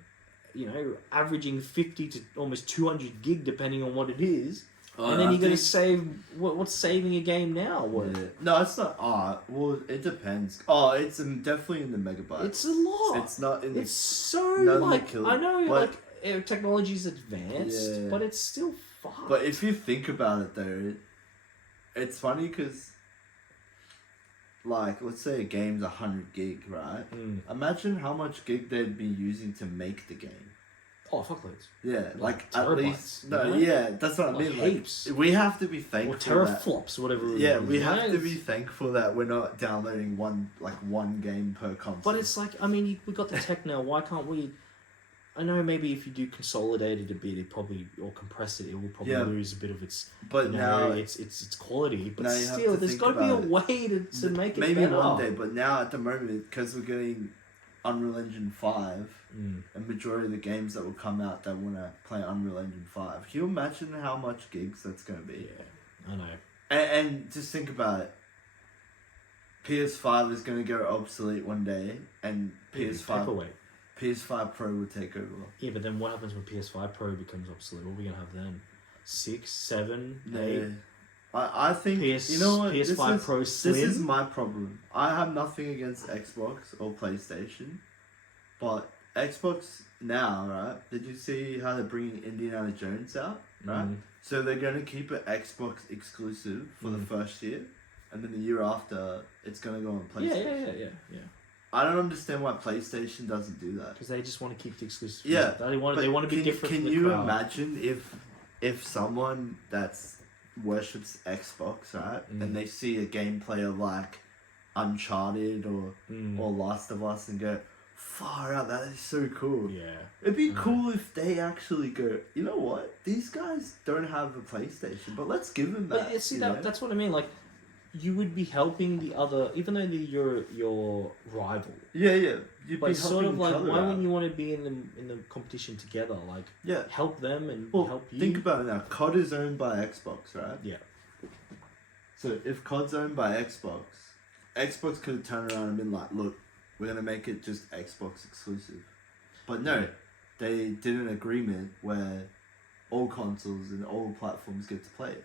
you know, averaging 50 to almost 200 gig depending on what it is. And then you're going to save... What's saving a game now? What? yeah. No, it's not. Well, it depends. Oh, it's definitely in the megabytes. It's a lot. It's not in It's so, not in the like... kilo- I know, but- like, technology's advanced, Yeah. but it's still fast. But if you think about it, though, it's funny because like, let's say a game's 100 gig, right? Imagine how much gig they'd be using to make the game. Oh, fuck loads. Yeah, like at terabytes, least you know? yeah, that's what I Like mean. heaps. Like, we have to be thankful. Or that, teraflops, whatever. yeah, it is, we you know? have to be thankful that we're not downloading one game per console. But it's like, I mean, we got the tech now. Why can't we? I know maybe if you do consolidate it a bit, or compress it, it will probably lose a bit of its. But now its quality. But now you have still, to there's think got to be a about way to make it maybe better. one day. But now at the moment, because we're getting Unreal Engine 5, a majority of the games that will come out that want to play Unreal Engine 5. Can you imagine how much gigs that's going to be? Yeah, I know. And just think about it. PS5 is going to go obsolete one day, and PS5 Pro will take over. Yeah, but then what happens when PS5 Pro becomes obsolete? What are we going to have then? 6, 7, 8? I think, you know what? PS5 Pro Slim? This is my problem. I have nothing against Xbox or PlayStation, but Xbox now, right? Did you see how they're bringing Indiana Jones out, right? So they're going to keep it Xbox exclusive for the first year, and then the year after, it's going to go on PlayStation. Yeah. I don't understand why PlayStation doesn't do that. Because they just want to keep the exclusive. Yeah, they want to be different. Can from the you crowd. imagine if someone that's worships Xbox, right, and they see a gameplay of like Uncharted or Last of Us and go, far out, that is so cool. Yeah, it'd be cool if they actually go, you know what, these guys don't have a PlayStation, but let's give them that. But see, that's what I mean. Like, you would be helping the other, even though they're your rival. Yeah. You'd but be sort of like, why out. wouldn't you want to be in the competition together? Like, help them and help you. Think about it now. COD is owned by Xbox, right? Yeah. So if COD's owned by Xbox could have turned around and been like, look, we're gonna make it just Xbox exclusive. But no, they did an agreement where all consoles and all platforms get to play it.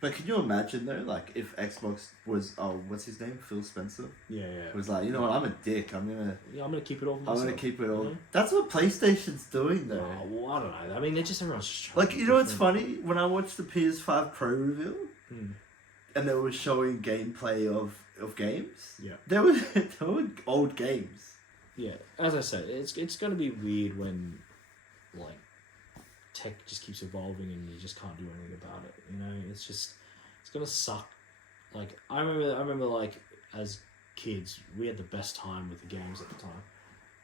But can you imagine though, like if Xbox was, what's his name, Phil Spencer? Yeah. Was like, you know what, I'm a dick. I'm gonna keep it all. I'm gonna keep it all. That's what PlayStation's doing though. Oh, well, I don't know. I mean, they're just everyone's just like, you know what's funny? When I watched the PS5 Pro reveal, and they were showing gameplay of games. Yeah. There were old games. Yeah, as I said, it's gonna be weird when, like, tech just keeps evolving and you just can't do anything about it. You know, it's gonna suck. Like, I remember like as kids, we had the best time with the games at the time.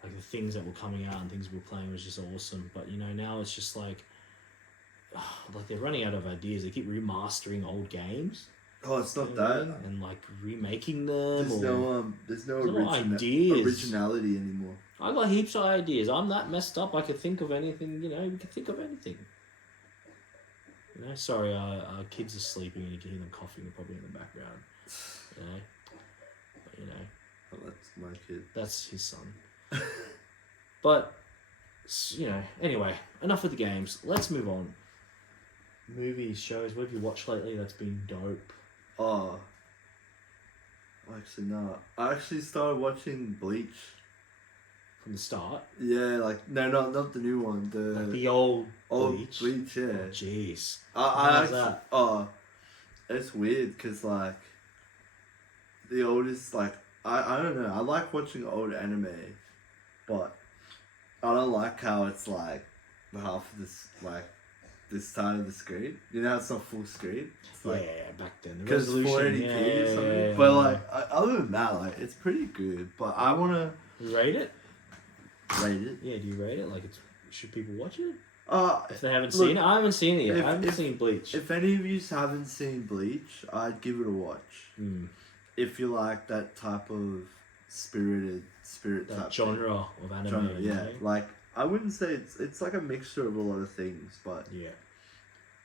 Like, the things that were coming out and things we were playing was just awesome. But you know, now it's just like they're running out of ideas. They keep remastering old games. Oh, it's not that. And like remaking them. There's no ideas. Originality anymore. I got heaps of ideas. I'm that messed up. I could think of anything. You know, we could think of anything. You know, sorry, our kids are sleeping and you can hear them coughing probably in the background. You know, but, you know. Oh, that's my kid. That's his son. But, you know, anyway, enough of the games. Let's move on. Movies, shows, what have you watched lately that's been dope? Oh. Actually, no. I actually started watching Bleach. From the start? Yeah, like, no, not the new one. The old Bleach? Bleach, yeah. Oh, jeez. How's that? Oh, it's weird, because, like, the oldest, like, I don't know. I like watching old anime, but I don't like how it's, like, half of this, like, this side of the screen. You know how it's not full screen? It's like, yeah, back then. Because 480p or something. Yeah. But, like, other than that, like, it's pretty good. But I want to... Rate it? Rate it? Yeah, do you rate it? Like, should people watch it? If they haven't look, seen it? I haven't seen it yet. I haven't seen Bleach. If any of you haven't seen Bleach, I'd give it a watch. If you like that type of spirit that type genre of anime. Yeah, like, I wouldn't say it's like a mixture of a lot of things, but yeah,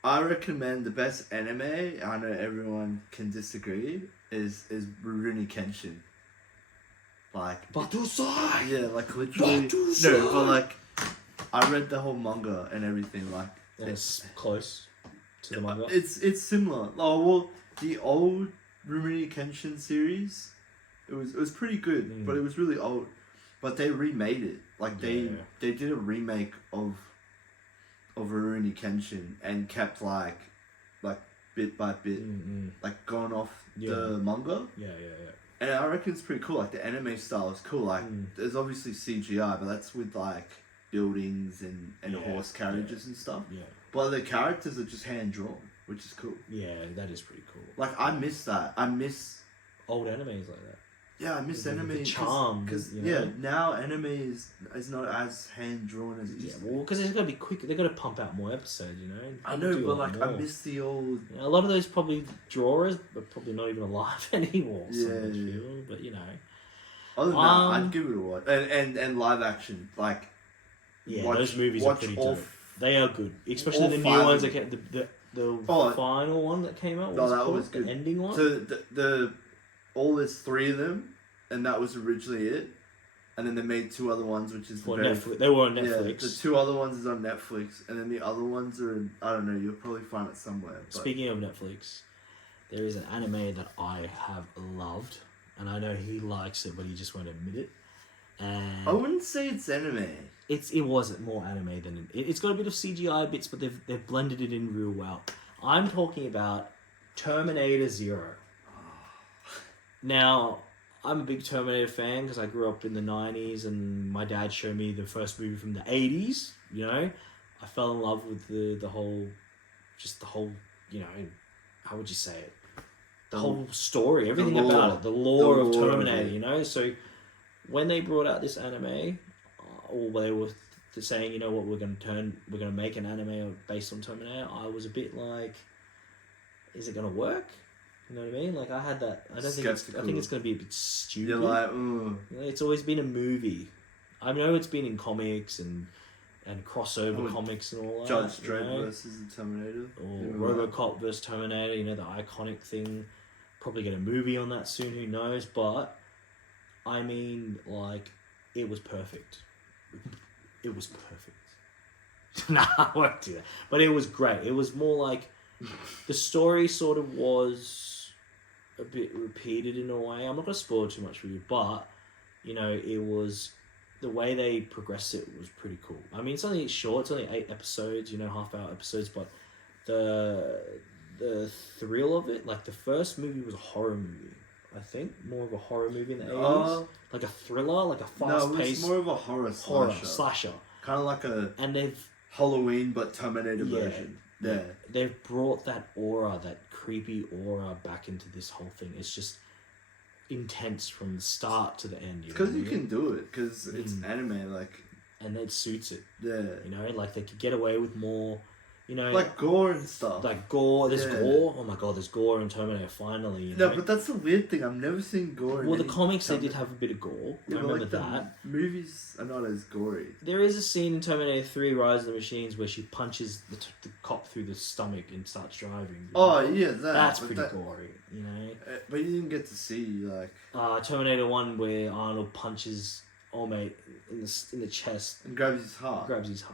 I recommend the best anime. I know everyone can disagree. Is Rurouni Kenshin. Like, Batusai! Yeah, like literally. Batusai! No, but like, I read the whole manga and everything. Like, it's close to the manga. It's similar. Oh well, the old Rurouni Kenshin series, it was pretty good, but it was really old. But they remade it. Like they did a remake of Rurouni Kenshin and kept like bit by bit, like going off the manga. Yeah. And I reckon it's pretty cool. Like the anime style is cool. Like there's obviously CGI, but that's with like buildings and horse carriages and stuff. Yeah. But the characters are just hand drawn, which is cool. Yeah, that is pretty cool. Like I miss that. I miss old animes like that. Yeah, I miss anime. The charm. Because you know? now anime is not as hand drawn as it used to be. Well, because it's got to be quick. They've got to pump out more episodes, you know. I know, but like I miss the old. You know, a lot of those probably drawers, but probably not even alive anymore. Yeah. But you know. Other than that, I'd give it a watch. And live action, like. Yeah, those movies are pretty dope. They are good, especially the new ones. That came, the final one that came out. That was good. The ending one. So there's 3 of them, and that was originally it. And then they made 2 other ones, which is for Netflix. They were on Netflix. Yeah, the 2 other ones is on Netflix, and then the other ones are in, I don't know. You'll probably find it somewhere. But... Speaking of Netflix, there is an anime that I have loved, and I know he likes it, but he just won't admit it. And I wouldn't say it's anime. It was more anime than it's got a bit of CGI bits, but they've blended it in real well. I'm talking about Terminator Zero. Now, I'm a big Terminator fan because I grew up in the 90s and my dad showed me the first movie from the 80s, you know. I fell in love with the whole, you know, how would you say it? The whole story, everything about it, the lore of Terminator, you know. So when they brought out this anime, or they were saying, you know what, we're gonna make an anime based on Terminator, I was a bit like, is it gonna work? You know what I mean? Like I had that. I think it's gonna be a bit stupid. You're like, it's always been a movie. I know it's been in comics and crossover comics and all that. Judge Dredd versus the Terminator, or RoboCop versus Terminator. You know, the iconic thing. Probably get a movie on that soon. Who knows? But I mean, like, it was perfect. It was perfect. Nah, I won't do that. But it was great. It was more like the story sort of was a bit repeated in a way. I'm not going to spoil too much for you, but, you know, it was... The way they progressed it was pretty cool. I mean, it's only short. It's only 8 episodes, you know, half-hour episodes, but the thrill of it, like, the first movie was a horror movie. I think more of a horror movie in the 80s, like a thriller, like a fast-paced. No, it's more of a horror slasher. Kind of like and they've Halloween but Terminator version. Yeah, they've brought that aura, that creepy aura, back into this whole thing. It's just intense from the start to the end. Because you can do it, because it's anime, like, and it suits it. Yeah, you know, like they could get away with more. You know, like gore and stuff. Like gore. There's gore. Oh my god, there's gore in Terminator finally. You know? No, but that's the weird thing. I've never seen gore. Well, the comics they did have a bit of gore. I remember that. Movies are not as gory. There is a scene in Terminator 3: Rise of the Machines where she punches the cop through the stomach and starts driving. Oh yeah, that's pretty gory. You know. But you didn't get to see like. Terminator 1 where Arnold punches old mate in the chest and grabs his heart.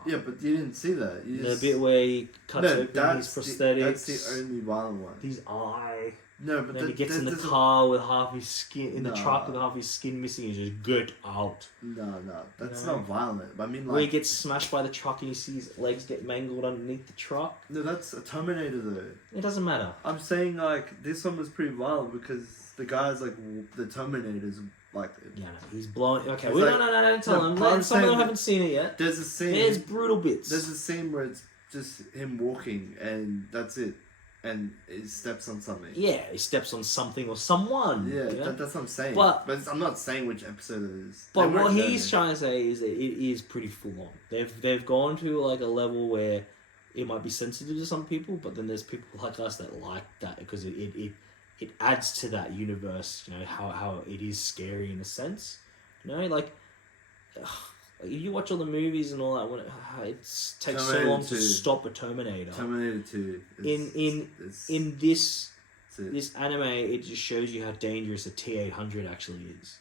Yeah, but you didn't see that. The bit where he cuts open his prosthetics. That's the only violent one. His eye. No, but then he gets in the car with half his skin the truck with half his skin missing. He's just get out. No, that's not violent. I mean, like where he gets smashed by the truck and you see his legs get mangled underneath the truck. No, that's a Terminator though. It doesn't matter. I'm saying like this one was pretty violent because the guy's like the Terminator's. Like he's blowing. Okay, don't tell him. Some of them haven't seen it yet. There's a scene. There's brutal bits. There's a scene where it's just him walking, and that's it, and he steps on something. Yeah, he steps on something or someone. Yeah, you know? that's what I'm saying. But I'm not saying which episode it is. But what he's trying to say is that it is pretty full on. They've gone to like a level where it might be sensitive to some people, but then there's people like us that like that because it adds to that universe, you know, how it is scary in a sense. You know, like you watch all the movies and all that, when it takes Terminator so long to stop a Terminator. Terminator 2. In this anime, it just shows you how dangerous a T-800 actually is.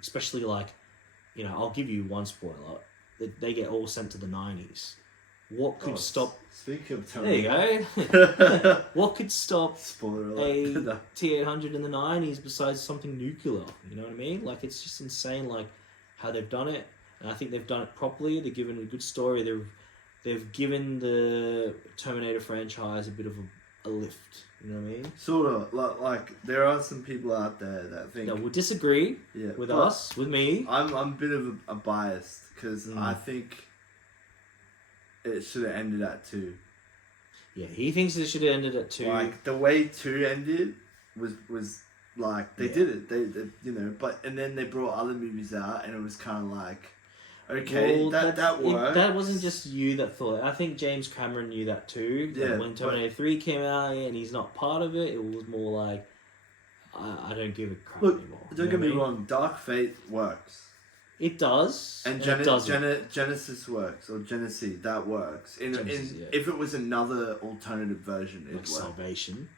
Especially like, you know, I'll give you one spoiler. They get all sent to the 90s. What could stop... Speaking of Terminator... There you go. What could stop a T-800 in the 90s besides something nuclear? You know what I mean? Like, it's just insane, like, how they've done it. And I think they've done it properly. They've given a good story. They've given the Terminator franchise a bit of a lift. You know what I mean? Sort of. Like there are some people out there that think... That will disagree with us, with me. I'm a bit of a biased because I think it should have ended at 2. Yeah, he thinks it should have ended at 2. Like, the way 2 ended was like, they did it. They but, and then they brought other movies out and it was kind of like, okay, well, that worked. That wasn't just you that thought it. I think James Cameron knew that too. Yeah, when Terminator 3 came out and he's not part of it, it was more like, I don't give a crap anymore. Don't get me wrong, Dark Fate works. It does. And Genesis works, or Genesee, that works. If it was another alternative version, it like worked. Salvation.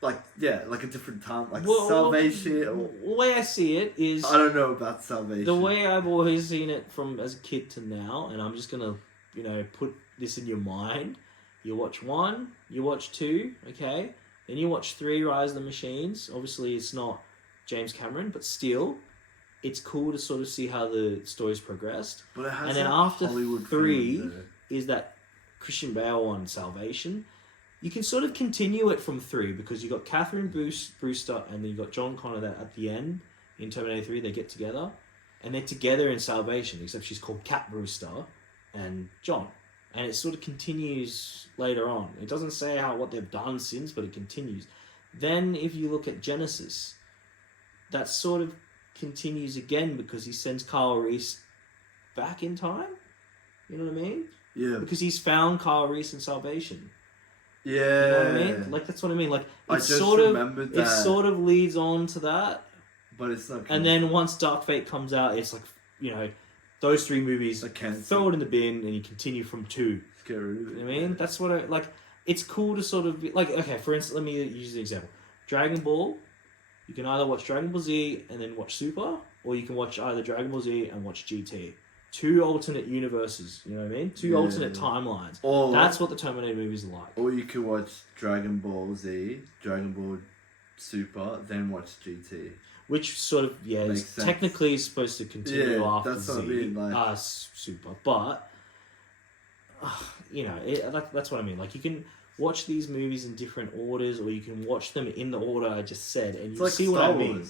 Like a different time, like Salvation. The way I see it is... I don't know about Salvation. The way I've always seen it from as a kid to now, and I'm just going to, put this in your mind. You watch 1, you watch 2, okay? Then you watch 3, Rise of the Machines. Obviously, it's not James Cameron, but still, it's cool to sort of see how the story's progressed. But it has and then after Hollywood 3 is that Christian Bale on Salvation. You can sort of continue it from 3 because you got Catherine Brewster and then you got John Connor that at the end in Terminator 3 they get together and they're together in Salvation, except she's called Cat Brewster and John, and it sort of continues later on. It doesn't say what they've done since, but it continues. Then if you look at Genesis, that sort of continues again because he sends Kyle Reese back in time. You know what I mean? Yeah. Because he's found Kyle Reese in Salvation. Yeah. You know what I mean? Like, that's what I mean. Like, it sort of leads on to that. But it's not... And then once Dark Fate comes out, it's like, those 3 movies, throw it in the bin and you continue from 2. Get rid of it. You know what I mean? That's what it's cool to sort of be... Like, okay, for instance, let me use an example. Dragon Ball, you can either watch Dragon Ball Z and then watch Super, or you can watch either Dragon Ball Z and watch GT. 2 alternate universes, you know what I mean? 2 alternate timelines. That's what the Terminator movies are like. Or you could watch Dragon Ball Z, Dragon Ball Super, then watch GT. Which sort of, is technically supposed to continue after that's Z, what I mean, Super. But, that's what I mean. Like, you can watch these movies in different orders, or you can watch them in the order I just said, and you see what I mean.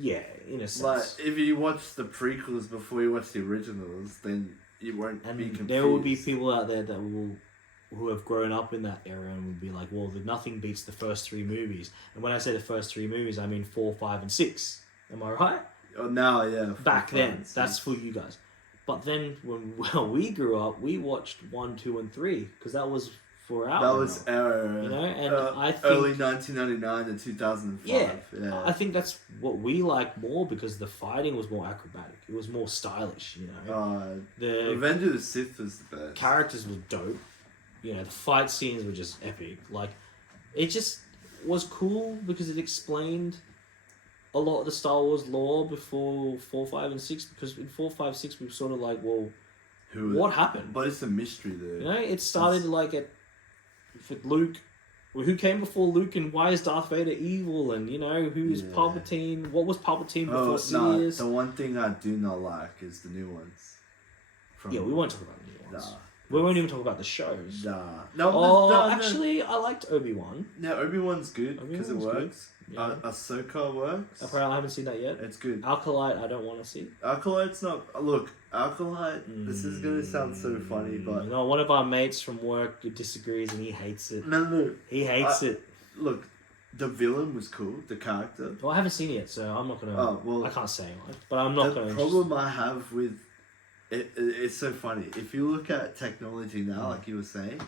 Yeah, in a sense. Like, if you watch the prequels before you watch the originals, then you won't be confused. There will be people out there who have grown up in that era and will be like, well, nothing beats the first 3 movies. And when I say the first 3 movies, I mean 4, 5, and 6. Am I right? Oh, now, yeah. Back then, that's for you guys. But then when we grew up, we watched 1, 2, and 3 because that was for our That was our and I think early 1999 to 2005. Yeah, I think that's what we like more because the fighting was more acrobatic. It was more stylish, The Revenge of the Sith was the best. Characters were dope. The fight scenes were just epic. Like, it just was cool because it explained a lot of the Star Wars lore before 4, 5, and 6. Because in 4, 5, 6 we were sort of like, well, what happened? But it's a mystery there. It started with Luke. Who came before Luke, and why is Darth Vader evil? And who's Palpatine? What was Palpatine before Sidious? The one thing I do not like is the new ones. We won't talk about the new ones. We won't even talk about the shows. No. Actually, I liked Obi-Wan. Yeah, Obi-Wan's good because it works. Yeah. Ahsoka works. Apparently, I haven't seen that yet. It's good. Acolyte, I don't want to see. Acolyte's not... Look, Acolyte, this is going to sound so funny, but... One of our mates from work disagrees and he hates it. No. He hates it. Look, the villain was cool, the character. Well, I haven't seen it yet, so I'm not going to... I can't say, but I'm not going to... The problem I have with... It's so funny. If you look at technology now, like you were saying,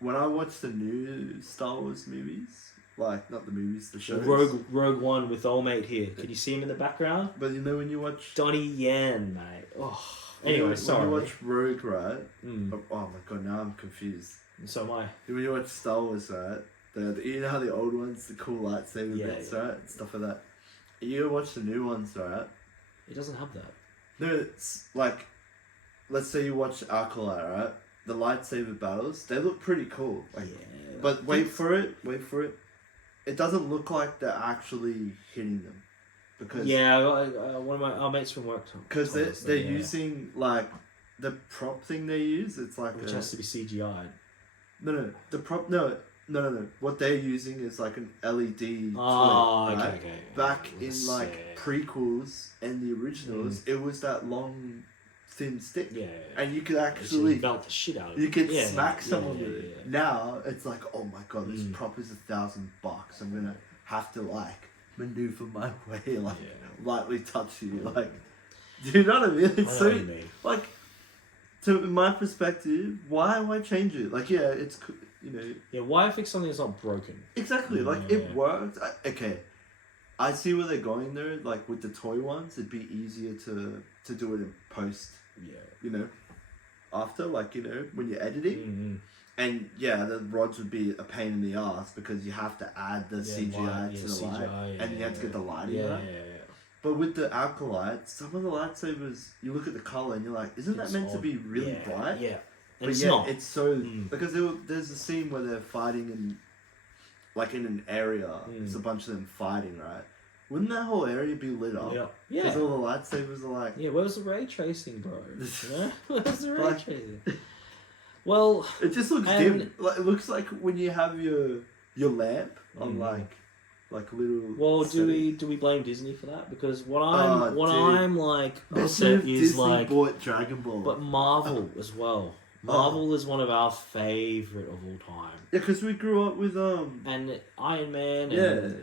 when I watch the new Star Wars movies... Like, not the movies, the shows. Rogue One with old mate here. Can you see him in the background? But when you watch... Donnie Yen, mate. Oh. Anyway, sorry. When you watch Rogue, right? Oh my god, now I'm confused. So am I. When you watch Star Wars, right? You know how the old ones, the cool lightsaber bits, right? Stuff like that. You watch the new ones, right? It doesn't have that. No, it's like... Let's say you watch Acolyte, right? The lightsaber battles, they look pretty cool. But wait for it. It doesn't look like they're actually hitting them, because one of our mates from work because they're using like the prop thing they use. It's like which has to be CGI. No. No. What they're using is like an LED. Oh, twig, right? okay. Back Yeah, in like sick. prequels and the originals, it was that long, thin stick. Yeah. And you could You actually melt the shit out of it. you could Yeah, smack yeah, someone yeah, with it. yeah. Now it's like, oh my god, this Mm. prop is $1,000. I'm gonna have to like maneuver my way, like lightly touch you, like. Do you know what I mean? It's I know so what you mean. like. To in my perspective, why change it? Like, yeah, it's you know Yeah, why fix something that's not broken? exactly like Yeah. it worked. Okay, I see where they're going there. Like with the toy ones, it'd be easier to do it in post. Yeah. You know, after like when you're editing. Mm-hmm. And yeah, the rods would be a pain in the ass because you have to add the CGI to the light, and you have to get the lighting right. Yeah. But with the Alkalight, some of the lightsabers, you look at the color and you're like, isn't that It's meant to odd. be really bright? Yeah. And But it's yeah, not. it's so Because because there's a scene where they're fighting in, like in an area. It's a bunch of them fighting, right? Wouldn't that whole area be lit up? Yeah. Because all the lightsabers are like. Yeah, where's the ray tracing, bro? You know? Where's the ray Like- tracing? Well, It just looks And- dim. Like, it looks like when you have your lamp on like little. well, setting. do we blame Disney for that? Because what Dude. I'm like Imagine upset if is Disney like, bought Dragon Ball. but Marvel as well. Marvel is one of our favorite of all time. Yeah, because we grew up with And Iron Man, and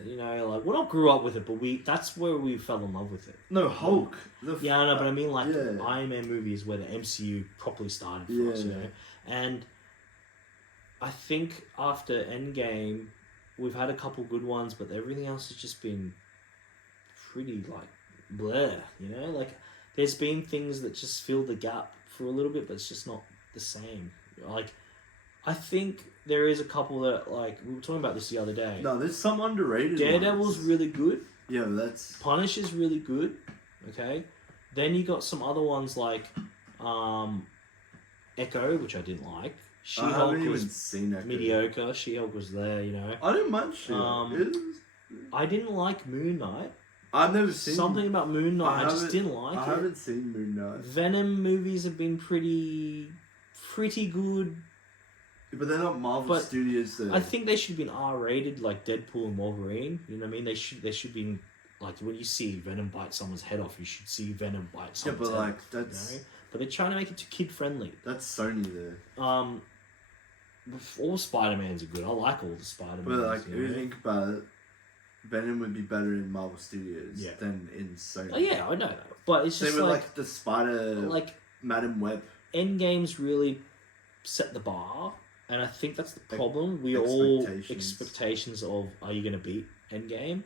Yeah. like we not grew up with it, but that's where we fell in love with it. no Hulk. Yeah, I know, but I mean like Yeah. the Iron Man movie is where the MCU properly started for us, Yeah. And I think after Endgame, we've had a couple good ones, but everything else has just been pretty like bleh, like there's been things that just fill the gap for a little bit, but it's just not the same. Like, I think there is a couple that, like, we were talking about this the other day. No, there's some underrated Daredevil's ones. really good. Yeah, but that's... Punisher's really good. Okay? Then you got some other ones like Echo, which I didn't like. I She-Hulk haven't even was seen that. mediocre. She-Hulk was there, I didn't mind She-Hulk. I didn't like Moon Knight. I've never seen... Something about Moon Knight, I just didn't like I it. haven't seen Moon Knight. Venom movies have been pretty good. But they're not Marvel But Studios though. I think they should have been R-rated, like Deadpool and Wolverine. You know what I mean? They should be like, when you see Venom bite someone's head off, you should see Venom bite someone's head like off. that's But they're trying to make it too kid friendly. that's Sony there. All Spider-Mans are good. I like all the Spider-Mans. But like, if you think about it, Venom would be better in Marvel Studios than in Sony. Oh yeah, I know that. But it's just Same with like the Spider, like Madam Web. Endgame's really set the bar, and I think that's the problem. We all expectations of, are you going to beat Endgame?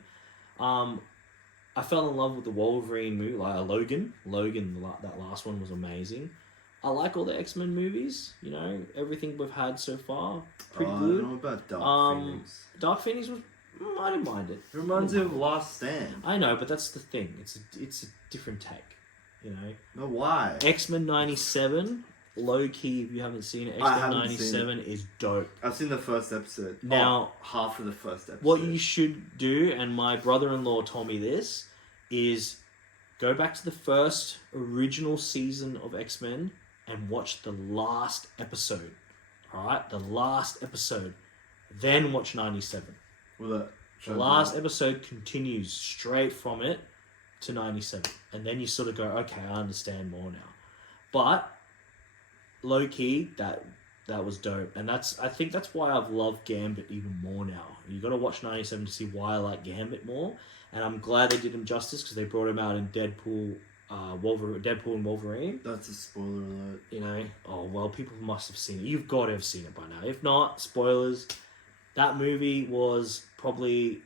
I fell in love with the Wolverine movie, like Logan. That last one was amazing. I like all the X-Men movies. Everything we've had so far, pretty good. I don't know about Dark Phoenix. Dark Phoenix was, I didn't mind it. It reminds me of Last Stand. I know, but that's the thing. It's a different take. No, why? X-Men 97, low key, if you haven't seen it, X-Men 97 is dope. I've seen the first episode. Now, half of the first episode. What you should do, and my brother-in-law told me this, is go back to the first original season of X-Men and watch the last episode. Alright? The last episode. Then watch 97. The last episode continues straight from it to 97. And then you sort of go, okay, I understand more now. But, low-key, that was dope. And I think that's why I've loved Gambit even more now. You got to watch 97 to see why I like Gambit more. And I'm glad they did him justice, because they brought him out in Deadpool and Wolverine. That's a spoiler alert. Oh, well, people must have seen it. You've got to have seen it by now. If not, spoilers. That movie was probably,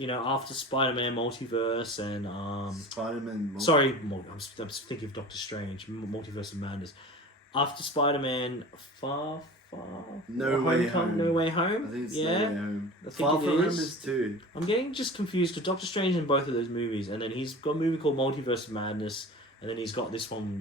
after Spider-Man Multiverse and... Spider-Man... Sorry, I'm thinking of Doctor Strange, Multiverse of Madness. After Spider-Man No Way Home. No Way Home? I think it's No Way Home. I think Far it From Home is. is 2. I'm getting just confused, because Doctor Strange in both of those movies, and then he's got a movie called Multiverse of Madness, and then he's got this one,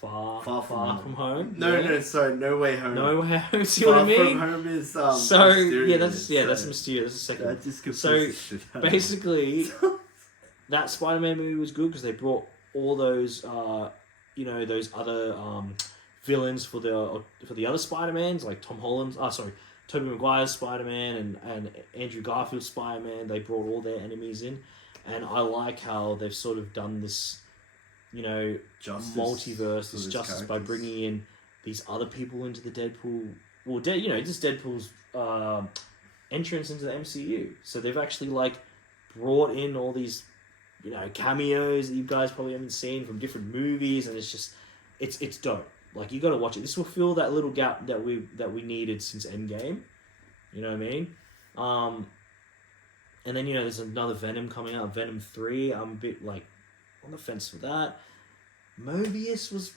Far From Home. No, sorry, No Way Home. No Way Home. See what I mean? Far From Home is Mysterious. That's Mysterious. That's the second. That just So basically, that Spider-Man movie was good because they brought all those, those other villains for the other Spider-Mans, like Tom Holland's. Tobey Maguire's Spider-Man and Andrew Garfield's Spider-Man. They brought all their enemies in, and I like how they've sort of done this, multiverse, this justice by bringing in these other people into the Deadpool. Well, just Deadpool's entrance into the MCU. So they've actually brought in all these, cameos that you guys probably haven't seen from different movies, and it's dope. You got to watch it. This will fill that little gap that we needed since Endgame. You know what I mean? And then there's another Venom coming out, Venom 3. I'm a bit on the fence for that. Mobius was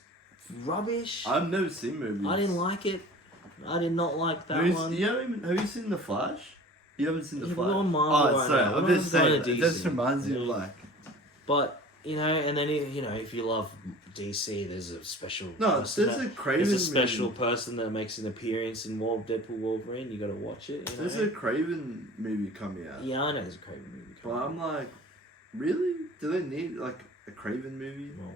rubbish. I've never seen Mobius. I didn't like it. I did not like that one. Have you seen The Flash? You haven't seen The Flash? We're on Marvel right sorry, now. I'm just saying. It just reminds me of But and then if you love DC, there's a special. No, there's a Craven. There's a special person that makes an appearance in Deadpool Wolverine. You got to watch it. There's a Craven movie coming out. Yeah, I know there's a Craven movie coming out. But I'm really? Do they need a Craven movie? Well,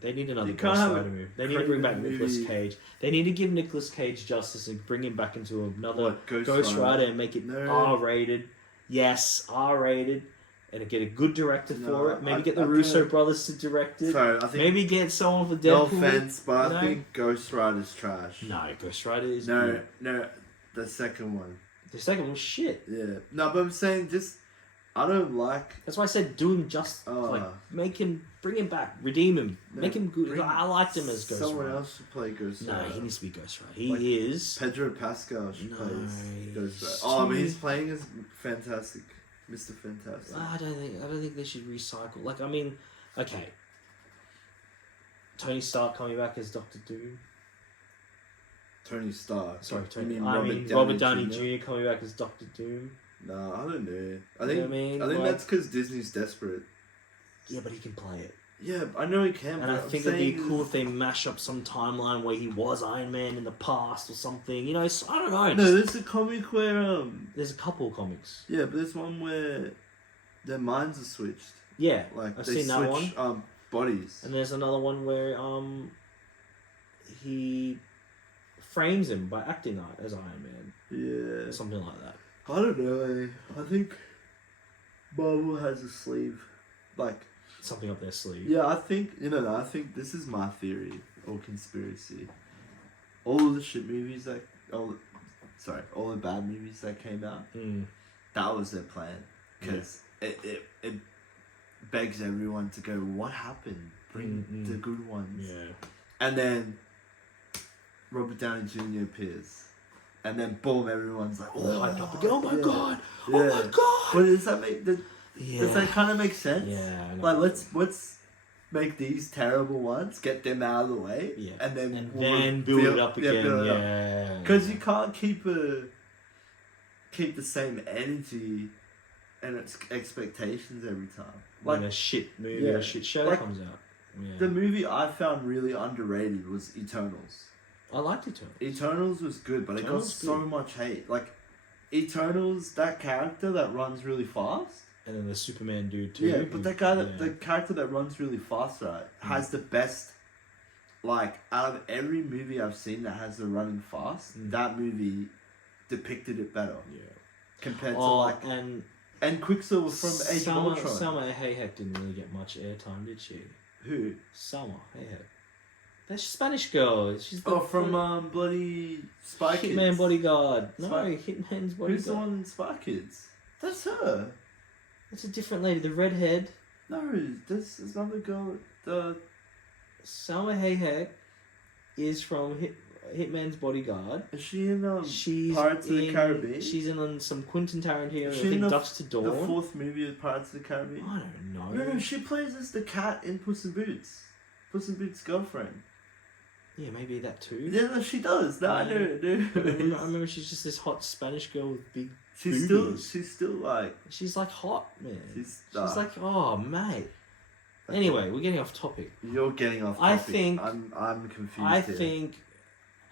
they need another Ghost Rider movie. They need to bring back Nicolas Cage. They need to give Nicolas Cage justice and bring him back into another Ghost Rider and make it R-rated. Yes, R-rated. And get a good director for it. Maybe get the Russo brothers to direct it. Sorry, I think maybe get someone for Deadpool. No offense, but I think Ghost Rider's trash. No, Ghost Rider is No, the second one. The second one was shit. Yeah. No, but I'm saying I don't like... That's why I said do him just... bring him back. Redeem him. Make him good. I liked him as Ghost Rider. Someone else should play Ghost Rider. No, he needs to be Ghost Rider. He is... Pedro Pascal should play Ghost Rider. He's playing as Fantastic. Mr. Fantastic. I don't think they should recycle. Okay. Tony Stark coming back as Doctor Doom. Tony Stark. Sorry, Robert Downey Jr. coming back as Doctor Doom. No, I don't know. I think that's because Disney's desperate. Yeah, but he can play it. Yeah, I know he can. And I think it'd be cool if they mash up some timeline where he was Iron Man in the past or something. I don't know. No, there's a comic where there's a couple of comics. Yeah, but there's one where their minds are switched. Yeah, I've seen that one. Bodies. And there's another one where he frames him by acting as Iron Man. Yeah, or something like that. I don't know. I think Marvel has a sleeve something up their sleeve. Yeah, I think I think this is my theory or conspiracy. All of the shit movies all the bad movies that came out. That was their plan because it begs everyone to go. What happened? Bring the good ones. Yeah. And then Robert Downey Jr. appears. And then boom, everyone's like, hyped up again. Oh my god! Yeah. Oh my god! But does that does that kind of make sense? Yeah. Let's make these terrible ones, get them out of the way, and then build it up again. Yeah. Because you can't keep the same energy and its expectations every time. When a shit movie or a shit show comes out. Yeah. The movie I found really underrated was Eternals. I liked Eternals. Eternals was good, but it got so much hate. Eternals, that character that runs really fast. And then the Superman dude too. Yeah, but the character that runs really fast, right, has the best. Out of every movie I've seen that has the running fast, that movie depicted it better. Yeah. Compared to and Quicksilver from Age of Ultron. Salma Hayek didn't really get much airtime, did she? Who? Salma Hayek. That Spanish girl. She's from bloody Spy Kids. Hitman Bodyguard. No, Hitman's Bodyguard. Who's the one in Spy Kids? That's her. That's a different lady. The redhead. No, this is another girl. Salma Hayek is from Hitman's Bodyguard. Is she in Pirates of the Caribbean? She's in some Quentin Tarantino. I think Dusk to Dawn. The fourth movie of Pirates of the Caribbean. I don't know. No, she plays as the cat in Puss in Boots. Puss in Boots' girlfriend. Yeah, maybe that too. Yeah, no, she does. No, I know. I remember she's just this hot Spanish girl with big. She's still like. She's hot, man. She's like, oh, mate. Anyway, we're getting off topic. You're getting off topic. I think I'm confused. Think,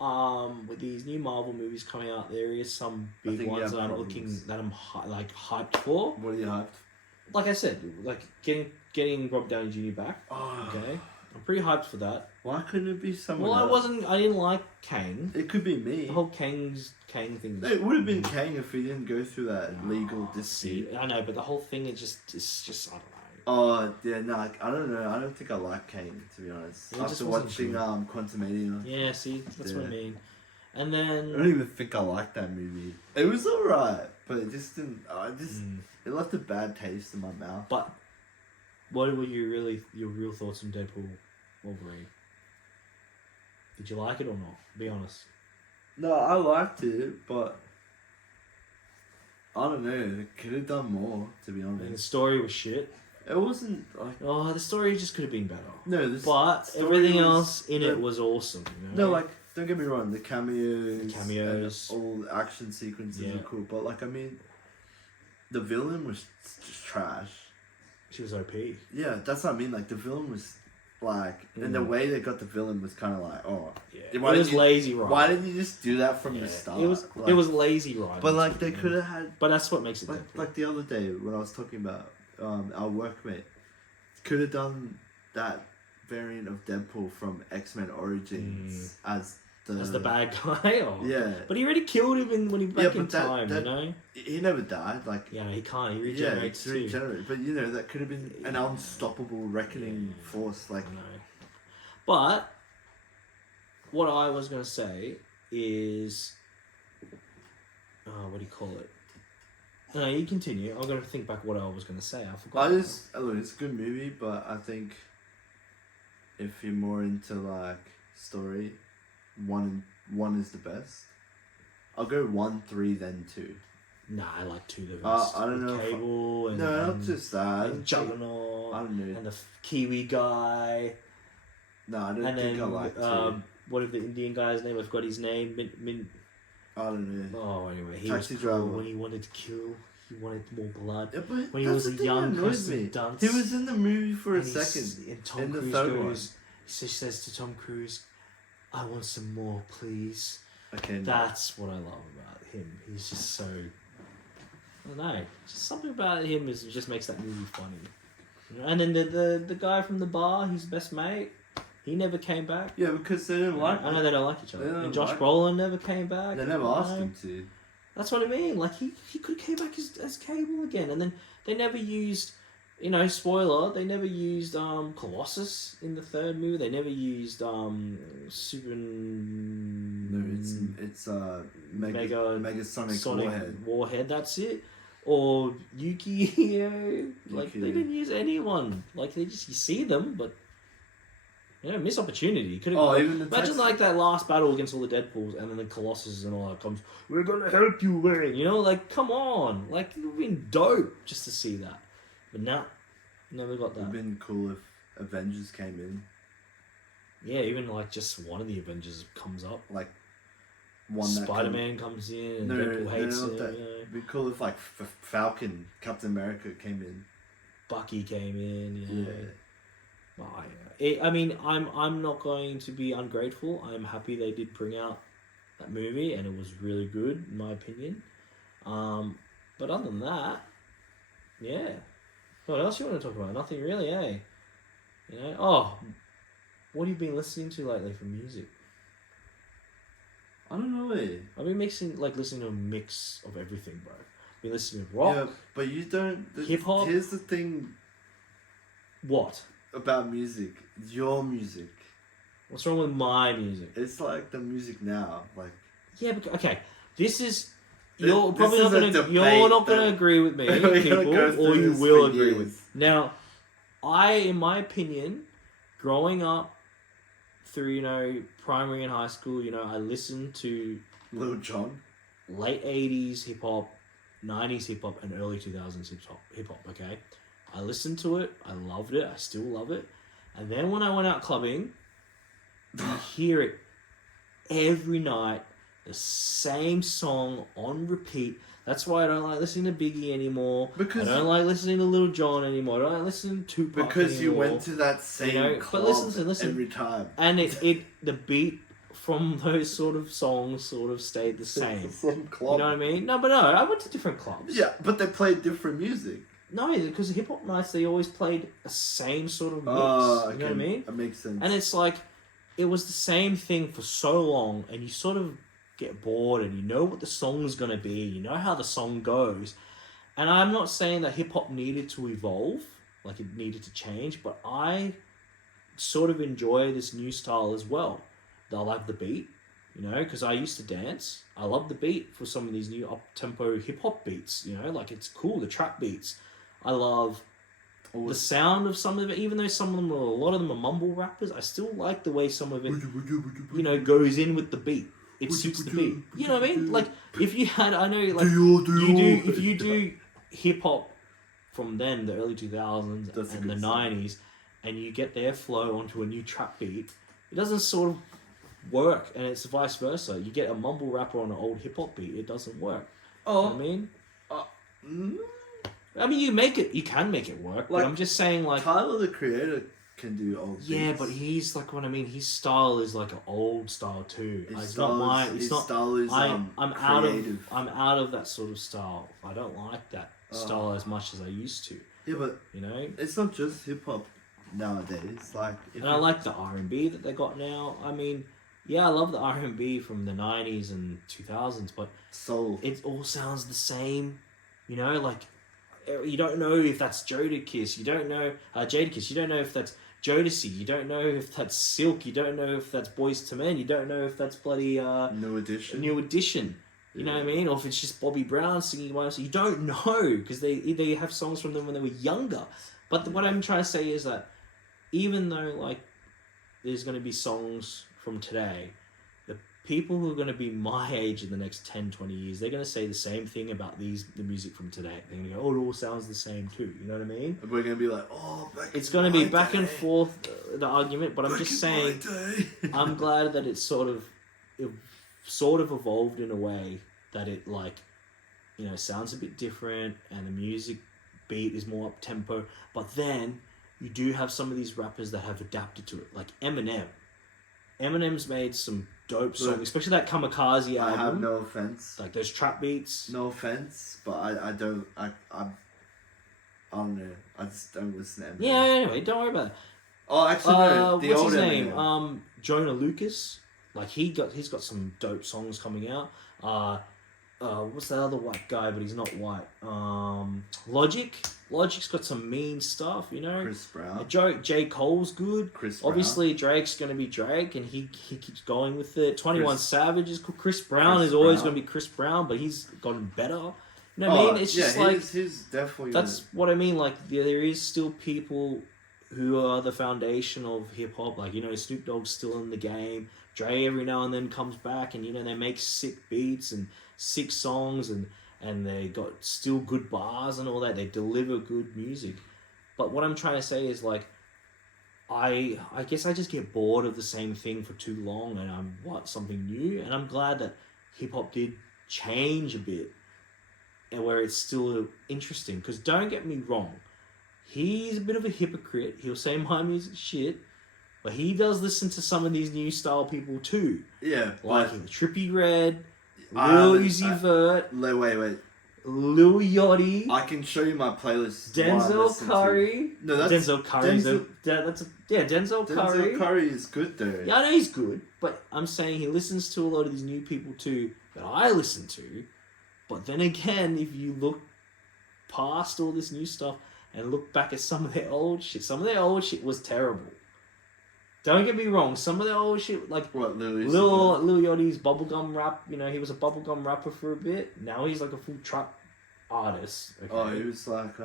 with these new Marvel movies coming out, there is some big ones that I'm hyped for. What are you hyped? Like I said, getting Rob Downey Jr. back. Oh. Okay. I'm pretty hyped for that. Why couldn't it be someone Well, else? I didn't like Kang. It could be me. The whole Kang thing. It would have been Kang if we didn't go through that legal See, dispute. I know, but the whole thing is just I don't know. Oh, yeah, no, I don't know. I don't think I like Kang, to be honest. It just After wasn't watching good. Quantumania. Yeah, see, that's what I Yeah. mean. And I then don't even think I liked that movie. It was alright, but it just didn't. It left a bad taste in my mouth. But what were your real thoughts on Deadpool Wolverine? Did you like it or not? Be honest. No, I liked it, but I don't know. It could have done more, to be And the honest. story was shit. It wasn't like Oh, the story just could have been better. no. The But story everything was- else in it the- was awesome. You know? No, like don't get me wrong. The cameos, Cameos. and all the action sequences Yeah. are cool. But like, I mean, the villain was just trash. she was OP. Yeah, that's what I mean. Like the villain was like, and the Mm. way they got the villain was kind of like, oh, Yeah, Why it did was you- lazy, right? why didn't you just do that from Yeah, the start? It was Like, it was lazy, right? But like they could have had But that's what makes it. like Deadpool. like the other day when I was talking about our workmate, could have done that variant of Deadpool from X-Men Origins as the bad guy. Or... Yeah. But he already killed him when he back in but that- time. that- You know. He never died. Like Yeah, he can't. He yeah, regenerates it's too. regenerate. But you know that could have been an unstoppable reckoning force. Like I know. But what I was gonna say is, what do you call it? No, you continue. I'm gonna think back what I was gonna say. I forgot. look, it's a good movie, but I think if you're more into like story, one is the best. I'll go 1, 3, then 2. Nah, I like 2 the best. I don't know if I- Cable and No, not just that. and Juggernaut. I don't know. And the Kiwi guy. No, I don't And think then I like 2. what if the Indian guy's name? I forgot his name. I don't know. Oh, anyway, he Taxi was cool driver. when he wanted to kill. He wanted more blood. Yeah, but When he that's was the a thing young that annoys Kirsten me. Dunst. He was in the movie for a And he's- second. And Tom in the Cruise third goes, he says to Tom Cruise, "I want some more, please." Okay, no. That's what I love about him. He's just so. I don't know. Just something about him just makes that movie funny. You know? And then the guy from the bar, his best mate, he never came back. Yeah, because they didn't like I know they don't like each other. They don't And Josh like- Brolin never came back. They never you asked know? him to. That's what I mean. Like he could have came back as Cable again, and then they never used, spoiler. They never used Colossus in the third movie. They never used Super. No, it's Mega Megasonic Sonic Warhead. That's it. Or Yukio. Like they Yukio. didn't use anyone. Like you see them, but missed opportunity. Could have. Oh, even the imagine like that last battle against all the Deadpools, and then the Colossus and all that comes. We're gonna help you, Wayne. Like come on, like it would've been dope just to see that. But nah, never got It would have that. been cool if Avengers came in. Yeah, even like just one of the Avengers comes up. Like one that Spider Man comes in, and No, Deadpool hates not him. that. It'd be cool if like Falcon, Captain America came in. Bucky came in. Yeah. Oh, yeah. I'm not going to be ungrateful. I'm happy they did bring out that movie, and it was really good in my opinion. But other than that, yeah. What else you want to talk about? Nothing really, eh? What have you been listening to lately for music? I don't know. I've been listening to a mix of everything, bro. I've been listening to rock. Yeah, but you don't. Hip-hop? Here's the thing What? about music. Your music. What's wrong with my music? It's like the music now. Like Yeah, but okay. This is This you're probably is not a gonna debate you're not gonna that- agree with me, We're gonna people, go through or you this will for agree years. with. Now, in my opinion, growing up through primary and high school, I listened to Lil Jon. late 80s hip hop, 90s hip hop, and early 2000s hip hop. Okay, I listened to it. I loved it. I still love it. And then when I went out clubbing, you hear it every night, the same song on repeat. That's why I don't like listening to Biggie anymore. Because- I don't like listening to Lil Jon anymore. I don't like listening to Tupac Because you anymore. went to that same but club listen. every time. And the beat from those sort of songs sort of stayed the same. Some club. You know what I mean? No, I went to different clubs. Yeah, but they played different music. No, because hip hop nights they always played a same sort of mix. Okay. You know what I mean? That makes sense. And it's like, it was the same thing for so long, and you sort of get bored, and you know what the song's gonna be, you know how the song goes. And I'm not saying that hip hop needed to evolve, like it needed to change, but I sort of enjoy this new style as well. I like the beat, you know, because I used to dance. I love the beat for some of these new up-tempo hip-hop beats, you know, like it's cool, the trap beats. I love the sound of some of it, even though some of them, a lot of them are mumble rappers, I still like the way some of it, you know, goes in with the beat. It suits the beat. You know what I mean? Like, if you had, I know, like, if you do hip-hop from then, the early 2000s and the 90s, and you get their flow onto a new trap beat, it doesn't sort of work, and it's vice versa. You get a mumble rapper on an old hip hop beat, it doesn't work. Oh, you know what I mean, I mean, you can make it work, like, but I'm just saying, like, Tyler the Creator can do old beats. Yeah, but he's like, what I mean, his style is like an old style too. His style is I'm out of that sort of style. I don't like that style as much as I used to. Yeah, but you know, it's not just hip hop nowadays. Like, and I like the R&B that they got now. I mean, yeah, I love the R&B from the 90s and 2000s, but soul. It all sounds the same. You know, like, you don't know if that's Jadakiss. You don't know Jadakiss. You don't know if that's Jodeci. You don't know if that's Silk. You don't know if that's Boyz II Men. You don't know if that's bloody New Edition. You know what I mean? Or if it's just Bobby Brown singing by himself. You don't know, because they have songs from them when they were younger. But what I'm trying to say is that even though, like, there's going to be songs from today, the people who are going to be my age in the next 10, 20 years, they're going to say the same thing about the music from today. They're going to go, oh, it all sounds the same too. You know what I mean? And we're going to be like, oh, it's going to be back and forth, the argument, but I'm just saying, I'm glad that it sort of evolved in a way that it, like, you know, sounds a bit different, and the music beat is more up tempo, but then you do have some of these rappers that have adapted to it, like Eminem. Eminem's made some dope songs, especially that Kamikaze album. I have no offense. Like those trap beats. No offense, but I don't know. I just don't listen to Eminem. Yeah, anyway, don't worry about it. Oh, actually, no. The what's old his name? Eminem. Jonah Lucas. Like he's got some dope songs coming out. What's that other white guy, but he's not white? Logic. Logic's got some mean stuff, you know. Chris Brown. J. Cole's good. Chris Brown. Obviously, Drake's going to be Drake, and he keeps going with it. 21 Savage is cool. Chris Brown is always going to be Chris Brown, but he's gotten better. You know what I mean? It's just like... He's definitely... That's what I mean. Like, there is still people who are the foundation of hip-hop. Like, you know, Snoop Dogg's still in the game. Dre every now and then comes back, and, you know, they make sick beats and sick songs, and they got still good bars and all that. They deliver good music. But what I'm trying to say is, like, I guess I just get bored of the same thing for too long, and I want something new. And I'm glad that hip-hop did change a bit, and where it's still interesting. Because don't get me wrong, he's a bit of a hypocrite. He'll say my music's shit, but he does listen to some of these new style people too. Yeah. Like Trippie Redd, Lil Uzi Vert. Wait. Lil Yachty. I can show you my playlist. Denzel Curry. No, that's Denzel Curry. Denzel Curry. Denzel Curry is good though. Yeah, I know he's good, but I'm saying he listens to a lot of these new people too that I listen to. But then again, if you look past all this new stuff and look back at some of their old shit was terrible. Don't get me wrong, some of the old shit, like what, Lil Yachty's bubblegum rap, you know, he was a bubblegum rapper for a bit. Now he's like a full trap artist. Okay? Oh, he was like,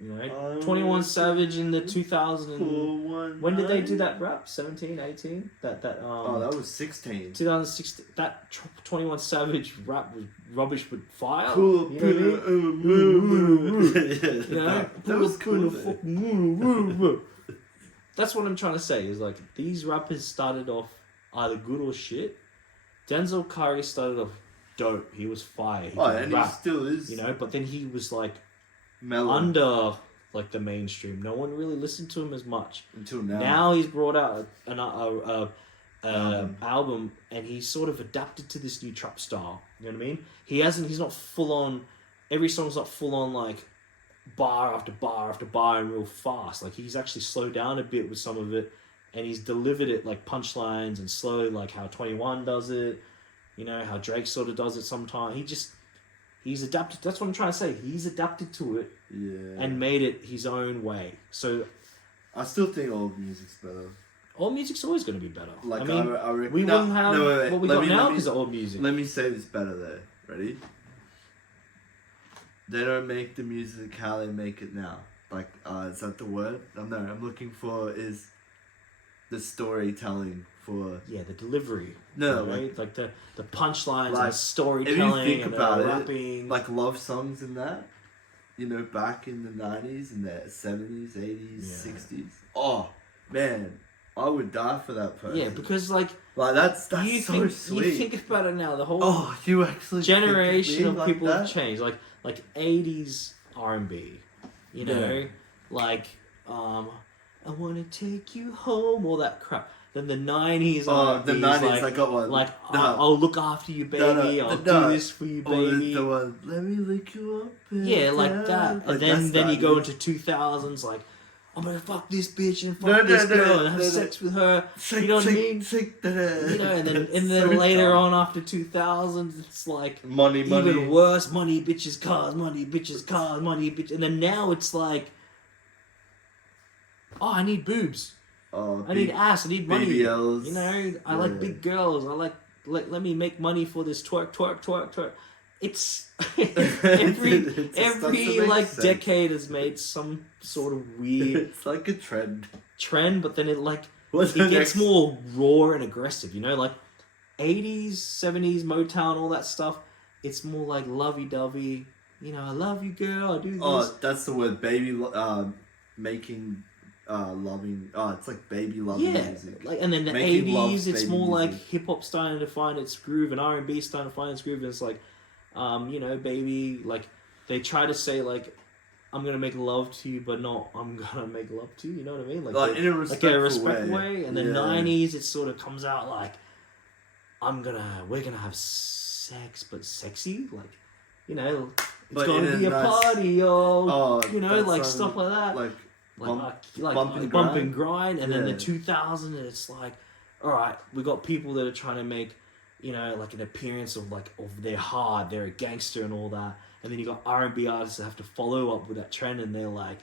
you know, 21 Savage in the 2000. When did they do that rap? 17, 18? That was 16. 2016. That 21 Savage rap was rubbish but fire. Cool. You know what I mean? You know? That was cool. That's what I'm trying to say, is like, these rappers started off either good or shit. Denzel Curry started off dope. He was fire. He still is. You know, but then he was like mellow. Under like the mainstream. No one really listened to him as much. Until now. Now he's brought out an album, and he's sort of adapted to this new trap style. You know what I mean? He's not full on, every song's not full on like bar after bar after bar and real fast. Like he's actually slowed down a bit with some of it, and he's delivered it like punchlines and slow, like how 21 does it. You know how Drake sort of does it sometimes. He's adapted. That's what I'm trying to say. He's adapted to it and made it his own way. So I still think old music's better. Old music's always going to be better. Like I mean, I reckon, we wouldn't have what we got now because of old music. Let me say this better there. Ready? They don't make the music how they make it now. Like, is that the word? No, I'm looking for is the storytelling for... Yeah, the delivery. No, right? Like the punchlines and the storytelling if you think and about the it, rapping. like love songs and that, you know, back in the 90s and the 70s, 80s, 60s. Oh, man, I would die for that person. Yeah, because like that's so sweet. You think about it now, the whole you actually generation of like people that? have changed. Like 80s R&B, you know, like I want to take you home, all that crap. Then the 90s R&B the 90s, like, I got one. Like, I'll look after you, baby. I'll do this for you, baby. The one, let me lick you up. Yeah, like that. Like and then you go into 2000s, like, I'm gonna fuck this bitch and fuck this girl and have sex with her. You know what I mean? You know, and then later on after 2000s, it's like money, even worse. Money, bitches, cars. Money, bitches, cars. Money, bitch. And then now it's like, oh, I need boobs. I need ass. I need money. BBLs. You know, I like big girls. I like let me make money for this twerk. It's every like sense. Decade has made some sort of weird. It's like a trend, but then it gets more raw and aggressive. You know, like 80s, 70s Motown, all that stuff. It's more like lovey-dovey. You know, I love you, girl. I do this. Oh, that's the word, baby. Making. Loving. It's like baby loving music. Like, and then the 80s, it's more music. Like hip hop starting to find its groove, and R&B starting to find its groove. And it's like, you know, baby. Like they try to say like, I'm gonna make love to you, but not I'm gonna make love to you. You know what I mean? Like in a respectful way. And the 90s, it sort of comes out like, we're gonna have sex, but sexy. Like, you know, it's gonna be a party, you know, like stuff like that. Like bump and grind, and then the 2000s, it's like, all right, we got people that are trying to make, you know, like an appearance of they're hard, they're a gangster and all that, and then you got R&B artists that have to follow up with that trend, and they're like,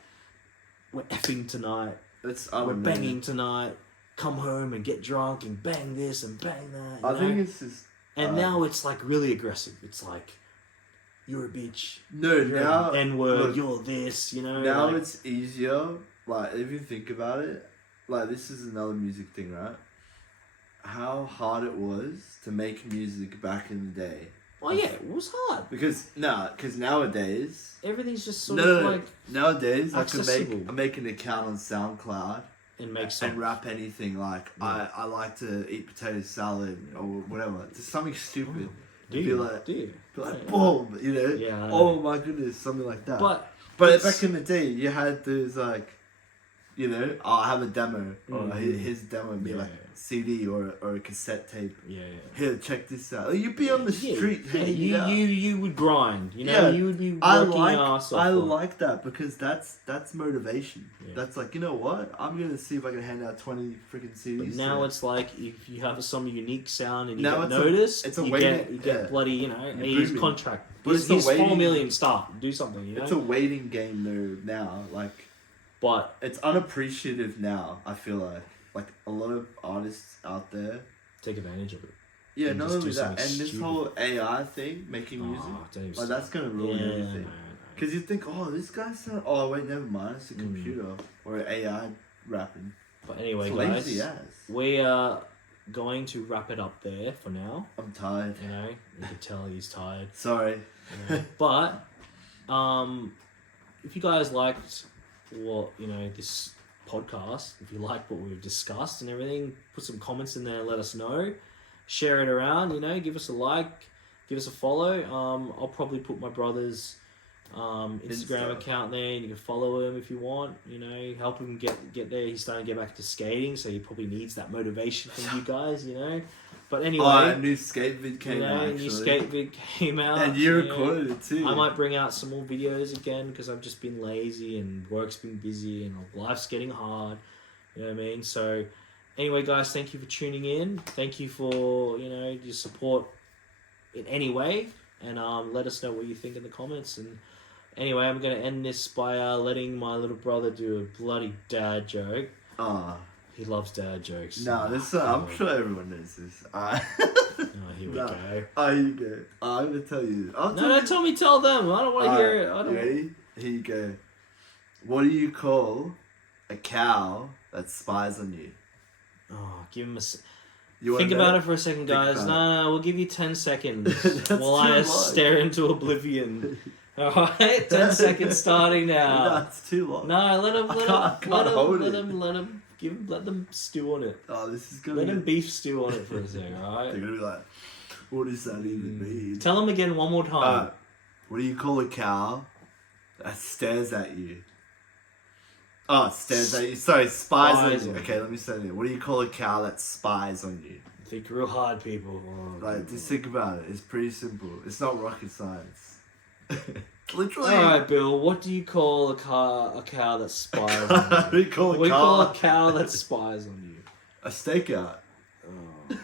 we're effing tonight, we're banging tonight, come home and get drunk and bang this and bang that. I think it's just, and now it's like really aggressive. It's like, you're a bitch. No, you're now an N-word. You're this. You know. Now it's easier. Like if you think about it, like this is another music thing, right? How hard it was to make music back in the day. Oh yeah, it was hard. Because nowadays everything's just sort of like nowadays accessible. I make an account on SoundCloud and make and rap anything like I like to eat potato salad or whatever. Just something stupid. Do you? Boom, you know? Yeah. Oh my goodness, something like that. But back in the day, you had those like, you know, I have a demo or his demo would be like a CD or a cassette tape. Yeah. Here, check this out. You'd be on the street. Yeah, you would grind. You know, you would be working your ass off. I like that because that's motivation. Yeah. That's like, you know what? I'm gonna see if I can hand out 20 freaking CDs. But now it's like if you have some unique sound and you get noticed, you get bloody, you know, 80s contract. But here's 4 million, start, do something, you know? It's a waiting game though now, like, but it's unappreciative now, I feel like a lot of artists out there take advantage of it. Yeah, not only that, and this whole AI thing, making music, like that's gonna ruin everything. Because you think, this guy sound. Oh wait, never mind. It's a computer or an AI rapping. But anyway, guys, we are going to wrap it up there for now. I'm tired. You know, you can tell he's tired. Sorry. You know? But, if you guys liked this podcast, if you like what we've discussed and everything, put some comments in there and let us know. Share it around, you know, give us a like, give us a follow. I'll probably put my brother's Instagram account there, and you can follow him if you want, you know, help him get there. He's starting to get back to skating, so he probably needs that motivation from you guys, you know. But anyway, a new skate vid came out. A new skate vid came out. And you recorded it too. I might bring out some more videos again because I've just been lazy and work's been busy and life's getting hard. You know what I mean? So, anyway, guys, thank you for tuning in. Thank you for your support in any way, and let us know what you think in the comments. And anyway, I'm gonna end this by letting my little brother do a bloody dad joke. He loves dad jokes. No, I'm sure everyone knows this. Oh, here we go. Oh, here you go. I'm gonna tell you. Don't tell me. Tell them. I don't want to hear it. I don't. Ready? Here you go. What do you call a cow that spies on you? Oh, give him a. You Think about it for a second, guys. No, we'll give you 10 seconds while I stare into oblivion. Alright, 10 seconds starting now. No, it's too long. No, let them stew on it. Oh, this is gonna let them beef stew on it for a second, alright? They're gonna be like, what does that even mean? Tell them again one more time. What do you call a cow that stares at you? Oh, stares at you. Sorry, spies on you. Okay, let me say it. What do you call a cow that spies on you? Think real hard, people. Just think about it. It's pretty simple. It's not rocket science. Literally. Alright, Bill, what do you call a cow that spies on you? What do you call a cow that spies on you? A stakeout. Oh.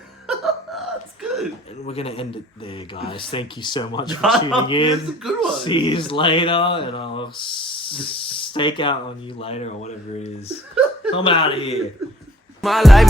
That's good. And we're going to end it there, guys. Thank you so much for tuning in. That's a good one. See you later, and I'll stake out on you later, or whatever it is. I'm out of here. My life,